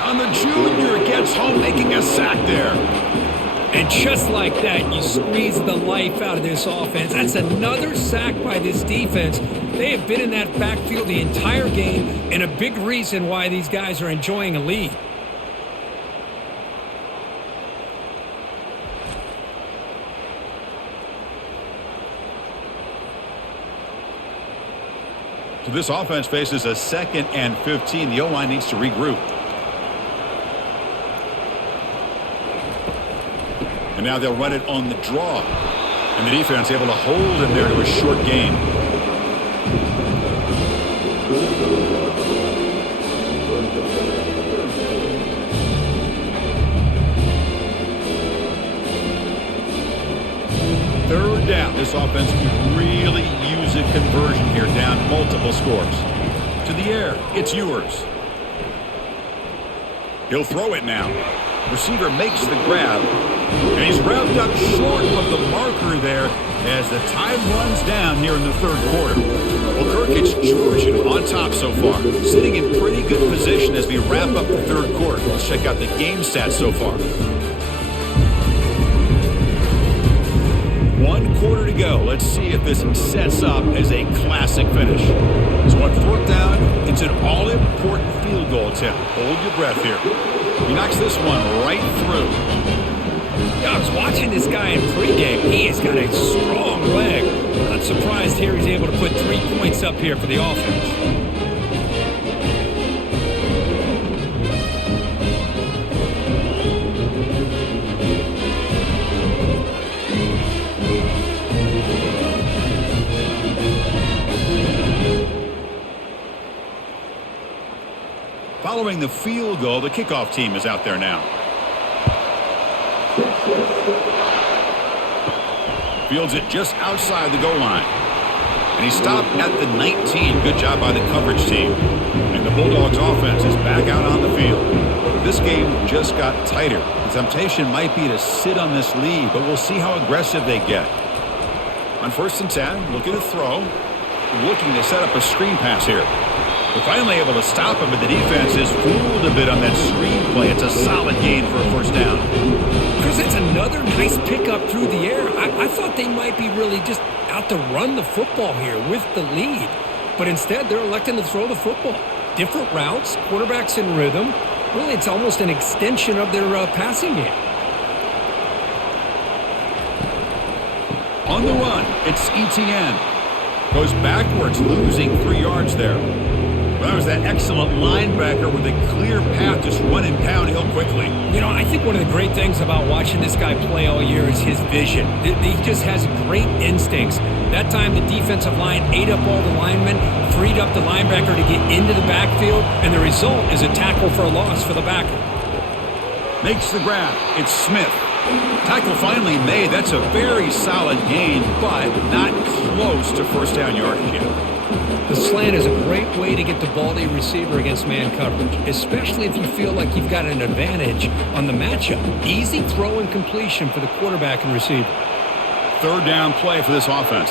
On the junior, gets home, making a sack there. And just like that, you squeeze the life out of this offense. That's another sack by this defense. They have been in that backfield the entire game, and a big reason why these guys are enjoying a lead. So this offense faces a 2nd and 15. The O-line needs to regroup. And now they'll run it on the draw. And the defense able to hold him there to a short gain. Third down. This offense can really use a conversion here, down multiple scores. To the air. It's yours. He'll throw it now. Receiver makes the grab. And he's wrapped up short of the marker there as the time runs down here in the third quarter. Well, Kirk, it's Georgia on top so far. Sitting in pretty good position as we wrap up the third quarter. Let's check out the game stats so far. 1 quarter to go. Let's see if this sets up as a classic finish. So on fourth down, it's an all-important field goal attempt. Hold your breath here. He knocks this one right through. Yeah, I was watching this guy in pregame. He has got a strong leg. Not surprised here he's able to put 3 points up here for the offense. Following the field goal, the kickoff team is out there now. Fields it just outside the goal line. And he stopped at the 19. Good job by the coverage team. And the Bulldogs offense is back out on the field. This game just got tighter. The temptation might be to sit on this lead, but we'll see how aggressive they get. On 1st and 10, looking to throw. Looking to set up a screen pass here. They're finally able to stop him, but the defense is fooled a bit on that screen play. It's a solid gain for a first down. Chris, it's another nice pickup through the air. I thought they might be really just out to run the football here with the lead. But instead, they're electing to throw the football. Different routes, quarterbacks in rhythm. Really, it's almost an extension of their passing game. On the run, it's ETN. Goes backwards, losing 3 yards there. Well, that was that excellent linebacker with a clear path just running downhill quickly. You know, I think one of the great things about watching this guy play all year is his vision. He just has great instincts. That time, the defensive line ate up all the linemen, freed up the linebacker to get into the backfield, and the result is a tackle for a loss for the backer. Makes the grab. It's Smith. Tackle finally made. That's a very solid gain, but not close to first down yardage yet. The slant is a great way to get the ball to your receiver against man coverage, especially if you feel like you've got an advantage on the matchup. Easy throw and completion for the quarterback and receiver. 3rd down play for this offense.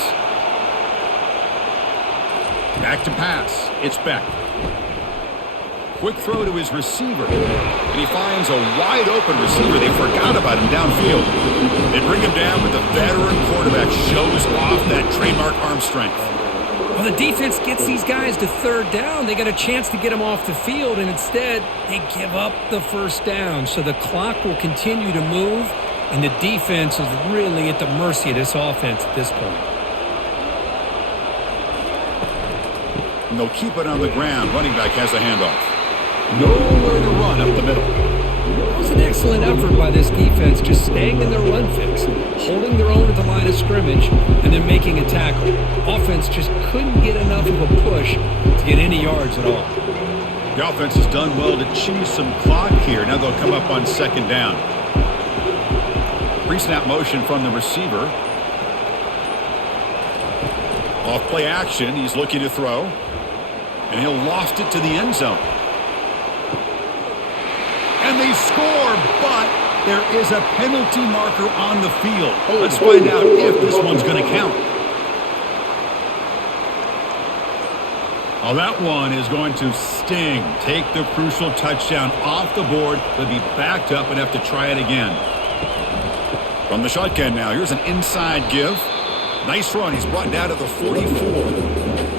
Back to pass. It's Beck. Quick throw to his receiver. And he finds a wide open receiver. They forgot about him downfield. They bring him down, but the veteran quarterback shows off that trademark arm strength. Well, the defense gets these guys to 3rd down. They got a chance to get them off the field, and instead they give up the first down. So the clock will continue to move, and the defense is really at the mercy of this offense at this point. And they'll keep it on the ground. Running back has the handoff. Nowhere to run up the middle. It was an excellent effort by this defense, just staying in their run fix, holding their own at the line of scrimmage, and then making a tackle. Offense just couldn't get enough of a push to get any yards at all. The offense has done well to cheese some clock here. Now they'll come up on 2nd down. Pre-snap motion from the receiver. Off play action. He's looking to throw. And he'll loft it to the end zone. And they score, but there is a penalty marker on the field. Let's find out if this one's going to count. Oh, that one is going to sting. Take the crucial touchdown off the board. They'll be backed up and have to try it again. From the shotgun now, here's an inside give. Nice run. He's brought down to the 44.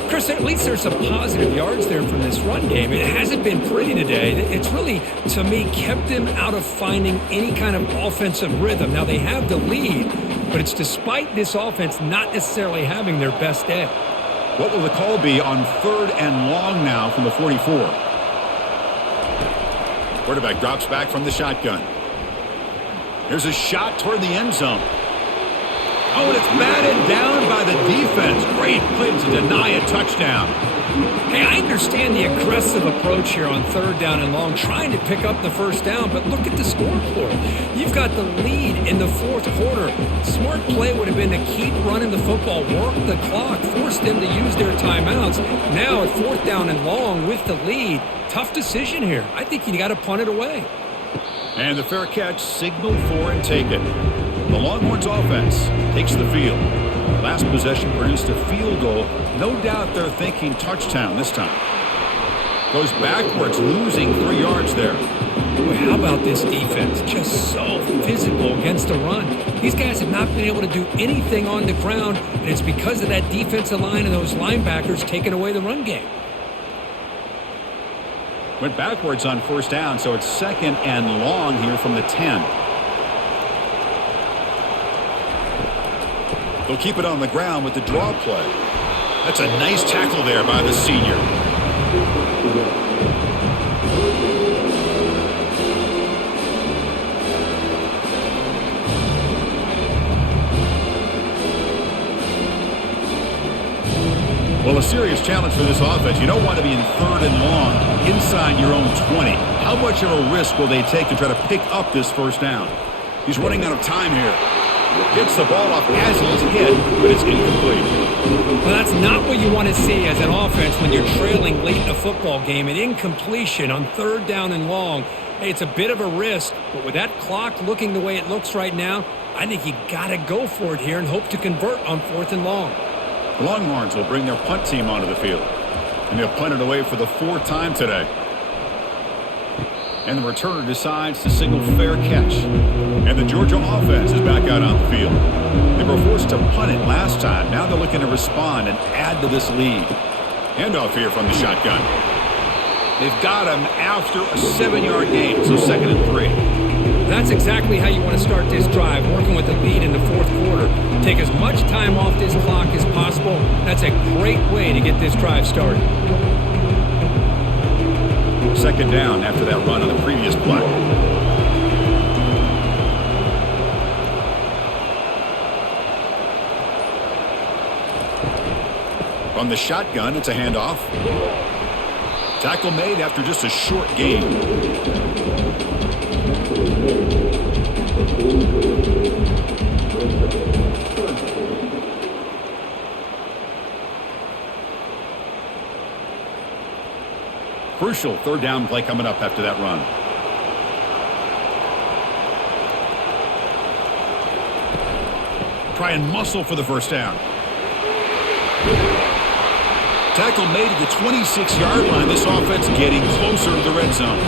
Chris, at least there's some positive yards there from this run game. It hasn't been pretty today. It's really, to me, kept them out of finding any kind of offensive rhythm. Now, they have the lead, but it's despite this offense not necessarily having their best day. What will the call be on 3rd and long now from the 44? Quarterback drops back from the shotgun. Here's a shot toward the end zone. Oh, and it's batted down by the defense. Great play to deny a touchdown. Hey, I understand the aggressive approach here on 3rd down and long, trying to pick up the first down, but look at the scoreboard. You've got the lead in the 4th quarter. Smart play would have been to keep running the football, work the clock, force them to use their timeouts. Now at 4th down and long with the lead, tough decision here. I think you got to punt it away. And the fair catch signaled for and taken. The Longhorns offense takes the field. Last possession produced a field goal. No doubt they're thinking touchdown this time. Goes backwards, losing 3 yards there. Boy, how about this defense? Just so physical against the run. These guys have not been able to do anything on the ground, and it's because of that defensive line and those linebackers taking away the run game. Went backwards on first down, so it's 2nd and long here from the 10. They'll keep it on the ground with the draw play. That's a nice tackle there by the senior. Well, a serious challenge for this offense. You don't want to be in 3rd and long inside your own 20. How much of a risk will they take to try to pick up this first down? He's running out of time here. Gets the ball off as he's hit, but it's incomplete. Well, that's not what you want to see as an offense when you're trailing late in a football game. An incompletion on 3rd down and long. Hey, it's a bit of a risk, but with that clock looking the way it looks right now, I think you got to go for it here and hope to convert on 4th and long. The Longhorns will bring their punt team onto the field. And they'll punt it away for the 4th time today. And the returner decides to signal fair catch. And the Georgia offense is back out on the field. They were forced to punt it last time. Now they're looking to respond and add to this lead. Handoff here from the shotgun. They've got him after a 7-yard gain, so 2nd and 3. That's exactly how you want to start this drive, working with the lead in the 4th quarter. Take as much time off this clock as possible. That's a great way to get this drive started. 2nd down after that run on the previous play. From the shotgun, it's a handoff. Tackle made after just a short gain. Crucial 3rd down play coming up after that run. Try and muscle for the first down. Tackle made at the 26-yard line. This offense getting closer to the red zone.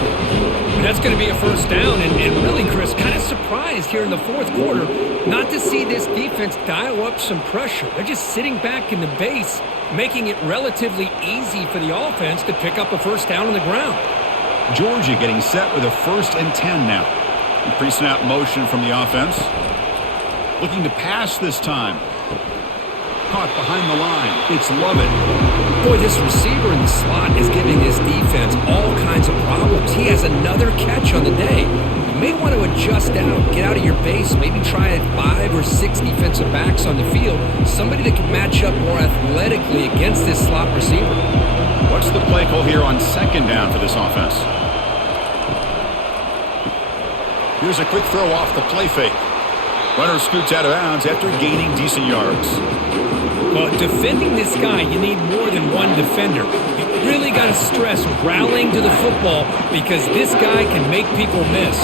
And that's going to be a first down. And really, Chris, kind of surprised here in the 4th quarter not to see this defense dial up some pressure. They're just sitting back in the base, making it relatively easy for the offense to pick up a first down on the ground. Georgia getting set with a 1st and 10 now. Pre-snap motion from the offense. Looking to pass this time. Caught behind the line. It's Lovett. Boy, this receiver in the slot is giving this defense all kinds of problems. He has another catch on the day. You may want to adjust out, get out of your base, maybe try 5 or 6 defensive backs on the field, somebody that can match up more athletically against this slot receiver. What's the play call here on 2nd down for this offense? Here's a quick throw off the play fake. Runner scoots out of bounds after gaining decent yards. Well, defending this guy, you need more than one defender. You really got to stress rallying to the football because this guy can make people miss.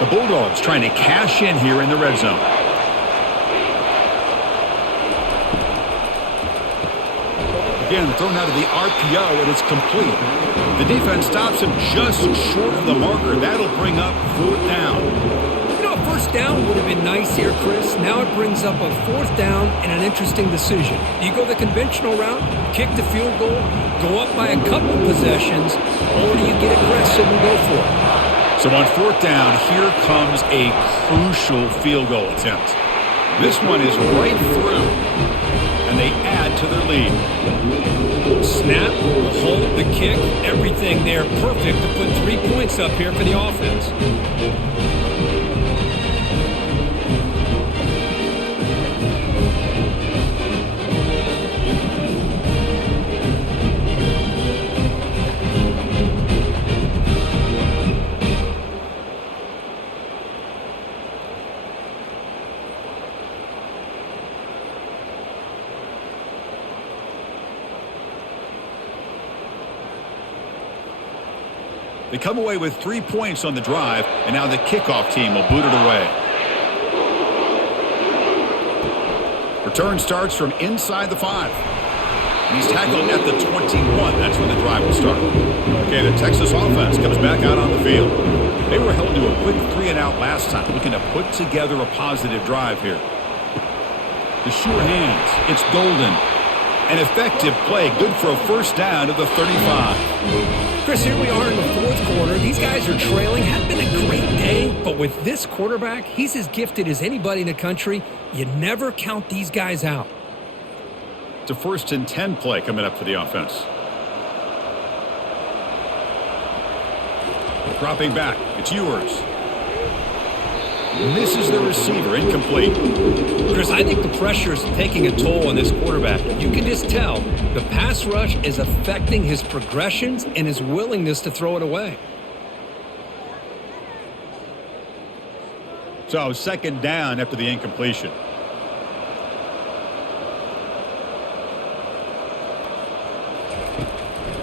The Bulldogs trying to cash in here in the red zone. Again, thrown out of the RPO, and it's complete. The defense stops him just short of the marker. That'll bring up 4th down. First down would have been nice here, Chris. Now it brings up a 4th down and an interesting decision. Do you go the conventional route, kick the field goal, go up by a couple possessions, or do you get aggressive and go for it? So on 4th down, here comes a crucial field goal attempt. This one is right through, and they add to their lead. Snap, the hold, the kick, everything there perfect to put 3 points up here for the offense. They come away with 3 points on the drive, and now the kickoff team will boot it away. Return starts from inside the 5. And he's tackled at the 21. That's when the drive will start. Okay, the Texas offense comes back out on the field. They were held to a quick 3-and-out last time, looking to put together a positive drive here. The sure hands. It's Golden. An effective play, good for a first down to the 35. Chris, here we are in the fourth quarter. These guys are trailing. Had been a great day, but with this quarterback, he's as gifted as anybody in the country. You never count these guys out. It's a 1st and 10 play coming up for the offense. Dropping back. It's Ewers. Misses the receiver. Incomplete. Chris, I think the pressure is taking a toll on this quarterback. You can just tell the pass rush is affecting his progressions and his willingness to throw it away. So 2nd down after the incompletion.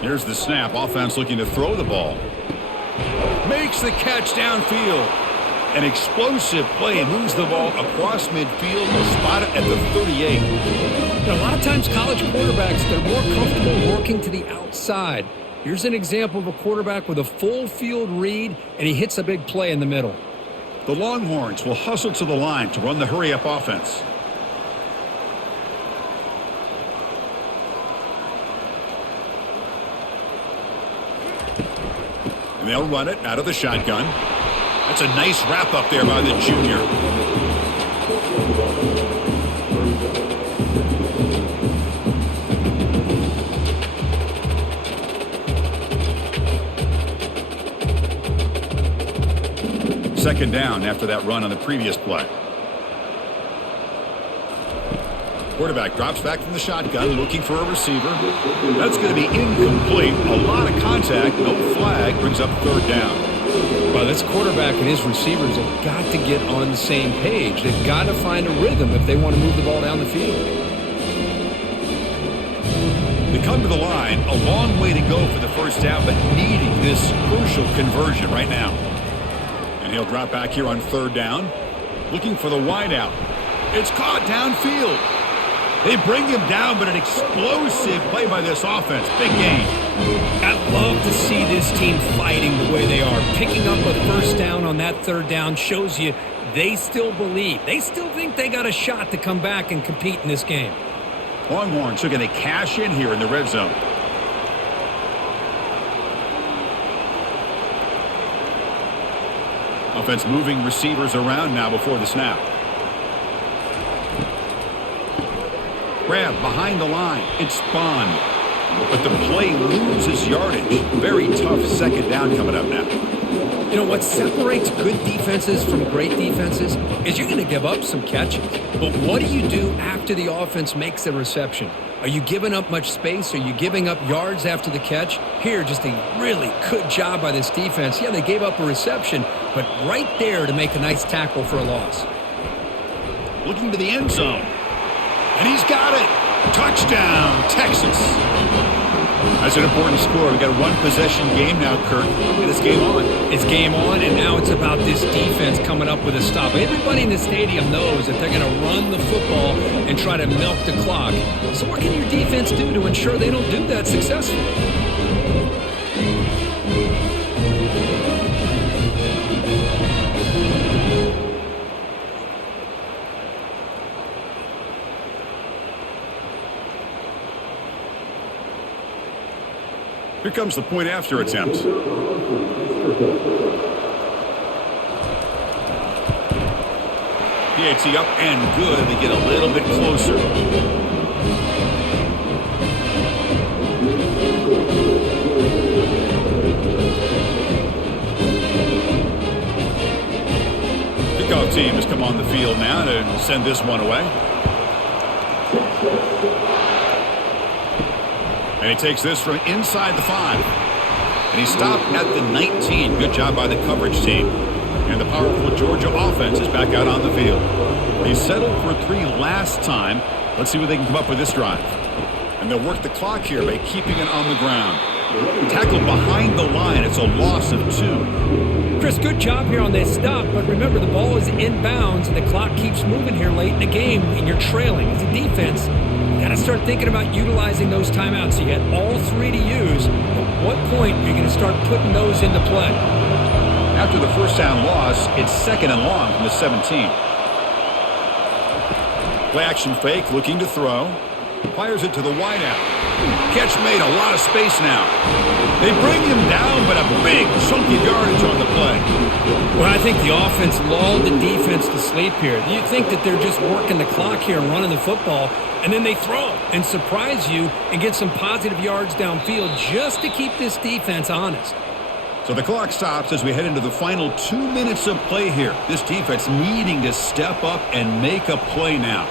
Here's the snap. Offense looking to throw the ball. Makes the catch downfield. An explosive play and moves the ball across midfield to spot it at the 38. A lot of times college quarterbacks, they're more comfortable working to the outside. Here's an example of a quarterback with a full field read, and he hits a big play in the middle. The Longhorns will hustle to the line to run the hurry-up offense. And they'll run it out of the shotgun. That's a nice wrap up there by the junior. Second down after that run on the previous play. Quarterback drops back from the shotgun, looking for a receiver. That's going to be incomplete. A lot of contact, no flag, brings up 3rd down. Well, this quarterback and his receivers have got to get on the same page. They've got to find a rhythm if they want to move the ball down the field. They come to the line, a long way to go for the first down, but needing this crucial conversion right now. And he'll drop back here on 3rd down, looking for the wideout. It's caught downfield. They bring him down, but an explosive play by this offense. Big game. I love to see this team fighting the way they are. Picking up a first down on that 3rd down shows you they still believe. They still think they got a shot to come back and compete in this game. Longhorns are going to cash in here in the red zone. Offense moving receivers around now before the snap. Grab behind the line. It's spun. But the play loses yardage. Very tough 2nd down coming up now. You know, what separates good defenses from great defenses is you're going to give up some catches. But what do you do after the offense makes the reception? Are you giving up much space? Are you giving up yards after the catch? Here, just a really good job by this defense. Yeah, they gave up a reception, but right there to make a nice tackle for a loss. Looking to the end zone. And he's got it. Touchdown, Texas. That's an important score. We've got a 1-possession game now, Kirk, and it's game on. It's game on, and now it's about this defense coming up with a stop. Everybody in the stadium knows that they're going to run the football and try to milk the clock. So what can your defense do to ensure they don't do that successfully? Here comes the point after attempt. PAT up and good. They get a little bit closer. Kickoff team has come on the field now to send this one away. And he takes this from inside the 5. And he stopped at the 19. Good job by the coverage team. And the powerful Georgia offense is back out on the field. They settled for 3 last time. Let's see what they can come up with this drive. And they'll work the clock here by keeping it on the ground. Tackled behind the line. It's a loss of 2. Chris, good job here on this stop. But remember, the ball is inbounds, and the clock keeps moving here late in the game, and you're trailing. As a defense, got to start thinking about utilizing those timeouts. You got all 3 to use. At what point are you going to start putting those into play? After the first down loss, it's 2nd and long from the 17. Play action fake, looking to throw. Fires it to the wideout. Catch made, a lot of space now. They bring him down, but a big chunky yardage on the play. Well, I think the offense lulled the defense to sleep here. You think that they're just working the clock here and running the football, and then they throw and surprise you and get some positive yards downfield just to keep this defense honest. So the clock stops as we head into the final 2 minutes of play here. This defense needing to step up and make a play now.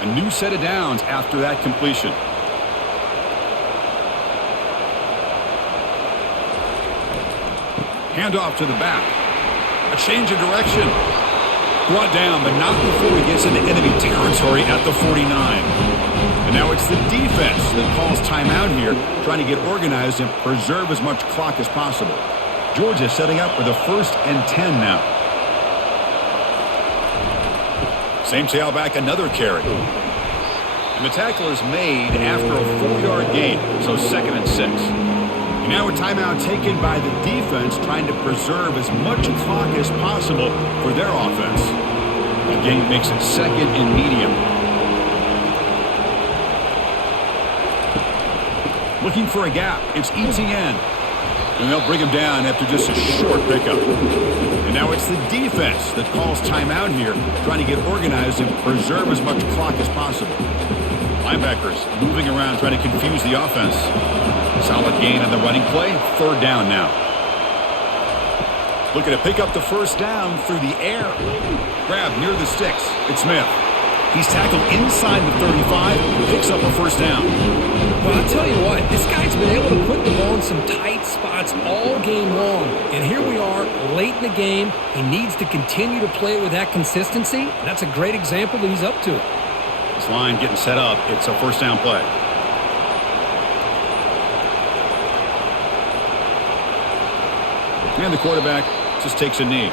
A new set of downs after that completion. Handoff to the back. A change of direction. Brought down, but not before he gets into enemy territory at the 49. And now it's the defense that calls timeout here, trying to get organized and preserve as much clock as possible. Georgia setting up for the 1st and 10 now. Same tailback, another carry. And the tackle is made after a 4-yard gain, so 2nd and 6. And now a timeout taken by the defense, trying to preserve as much clock as possible for their offense. The game makes it 2nd and medium. Looking for a gap. It's ETN. And they'll bring him down after just a short pickup. And now it's the defense that calls timeout here, trying to get organized and preserve as much clock as possible. Linebackers moving around, trying to confuse the offense. Solid gain on the running play. 3rd down now. Looking to pick up the 1st down through the air. Grab near the sticks. It's Smith. He's tackled inside the 35. Picks up a 1st down. Well, I'll tell you what, this guy's been able to put the ball in some tight spots all game long. And here we are, late in the game. He needs to continue to play with that consistency. And that's a great example that he's up to it. This line getting set up. It's a 1st down play. And the quarterback just takes a knee.